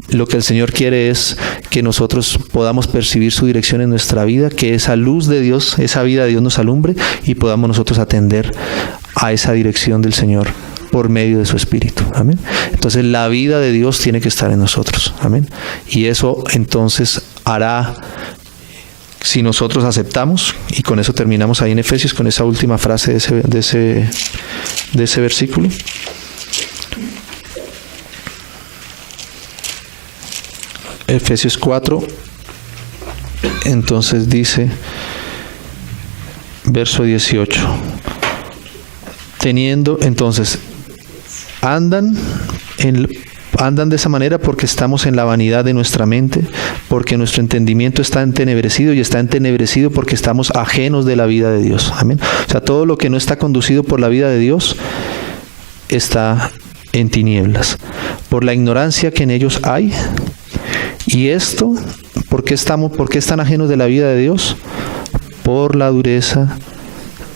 Lo que el Señor quiere es que nosotros podamos percibir su dirección en nuestra vida, que esa luz de Dios, esa vida de Dios nos alumbre y podamos nosotros atender a esa dirección del Señor por medio de su Espíritu. Amén. Entonces la vida de Dios tiene que estar en nosotros. Amén. Y eso entonces hará, si nosotros aceptamos, y con eso terminamos ahí en Efesios, con esa última frase de ese versículo. Efesios 4, entonces dice, verso 18, andan de esa manera porque estamos en la vanidad de nuestra mente, porque nuestro entendimiento está entenebrecido y está entenebrecido porque estamos ajenos de la vida de Dios. Amén. O sea, todo lo que no está conducido por la vida de Dios está en tinieblas, por la ignorancia que en ellos hay. Y esto, ¿por qué están ajenos de la vida de Dios? Por la dureza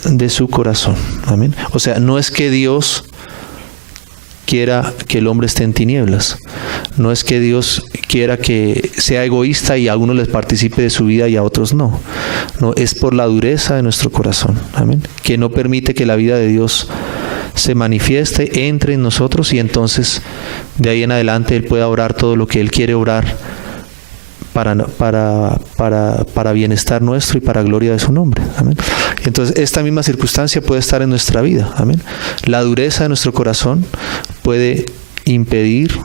de su corazón. Amén. O sea, no es que Dios quiera que el hombre esté en tinieblas. No es que Dios quiera que sea egoísta y a algunos les participe de su vida y a otros no. No, es por la dureza de nuestro corazón. Amén. Que no permite que la vida de Dios se manifieste, entre en nosotros y entonces de ahí en adelante Él pueda orar todo lo que Él quiere orar para bienestar nuestro y para gloria de su nombre. Amén. Entonces esta misma circunstancia puede estar en nuestra vida. Amén. La dureza de nuestro corazón puede impedir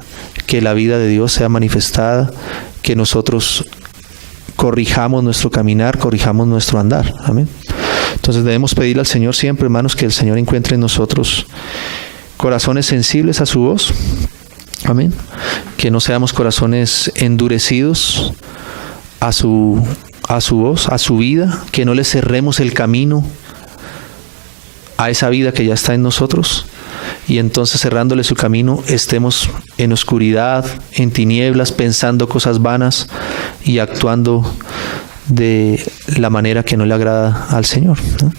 que la vida de Dios sea manifestada, que nosotros corrijamos nuestro caminar, corrijamos nuestro andar. Amén. Entonces debemos pedirle al Señor siempre, hermanos, que el Señor encuentre en nosotros corazones sensibles a su voz. Amén. Que no seamos corazones endurecidos a su voz, a su vida, que no le cerremos el camino a esa vida que ya está en nosotros y entonces cerrándole su camino estemos en oscuridad, en tinieblas, pensando cosas vanas y actuando de la manera que no le agrada al Señor, ¿no?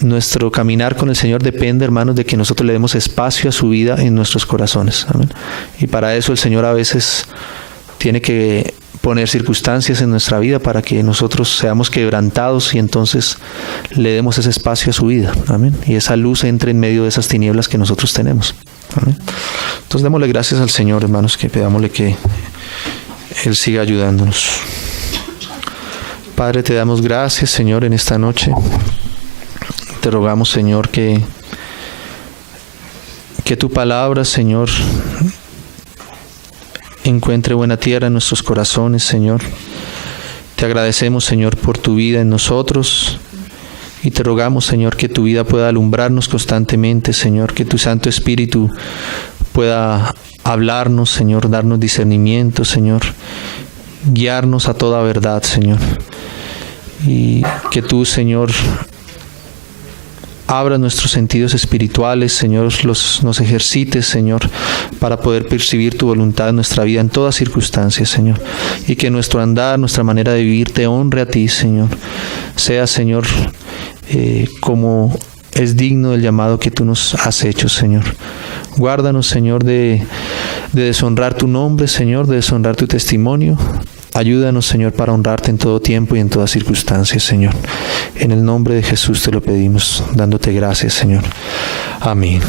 nuestro caminar con el Señor depende, hermanos, de que nosotros le demos espacio a su vida en nuestros corazones. Amén. Y para eso el Señor a veces tiene que poner circunstancias en nuestra vida para que nosotros seamos quebrantados y entonces le demos ese espacio a su vida. Amén. Y esa luz entre en medio de esas tinieblas que nosotros tenemos. Amén. Entonces démosle gracias al Señor, hermanos, que pedámosle que Él siga ayudándonos. Padre, te damos gracias, Señor, en esta noche. Te rogamos, Señor, que tu palabra, Señor, encuentre buena tierra en nuestros corazones, Señor. Te agradecemos, Señor, por tu vida en nosotros. Y te rogamos, Señor, que tu vida pueda alumbrarnos constantemente, Señor, que tu Santo Espíritu pueda hablarnos, Señor, darnos discernimiento, Señor, guiarnos a toda verdad, Señor. Y que tú, Señor, abra nuestros sentidos espirituales, Señor, nos ejercites, Señor, para poder percibir tu voluntad en nuestra vida en todas circunstancias, Señor. Y que nuestro andar, nuestra manera de vivir te honre a ti, Señor. Sea, Señor, como es digno del llamado que tú nos has hecho, Señor. Guárdanos, Señor, de deshonrar tu nombre, Señor, de deshonrar tu testimonio. Ayúdanos, Señor, para honrarte en todo tiempo y en todas circunstancias, Señor. En el nombre de Jesús te lo pedimos, dándote gracias, Señor. Amén.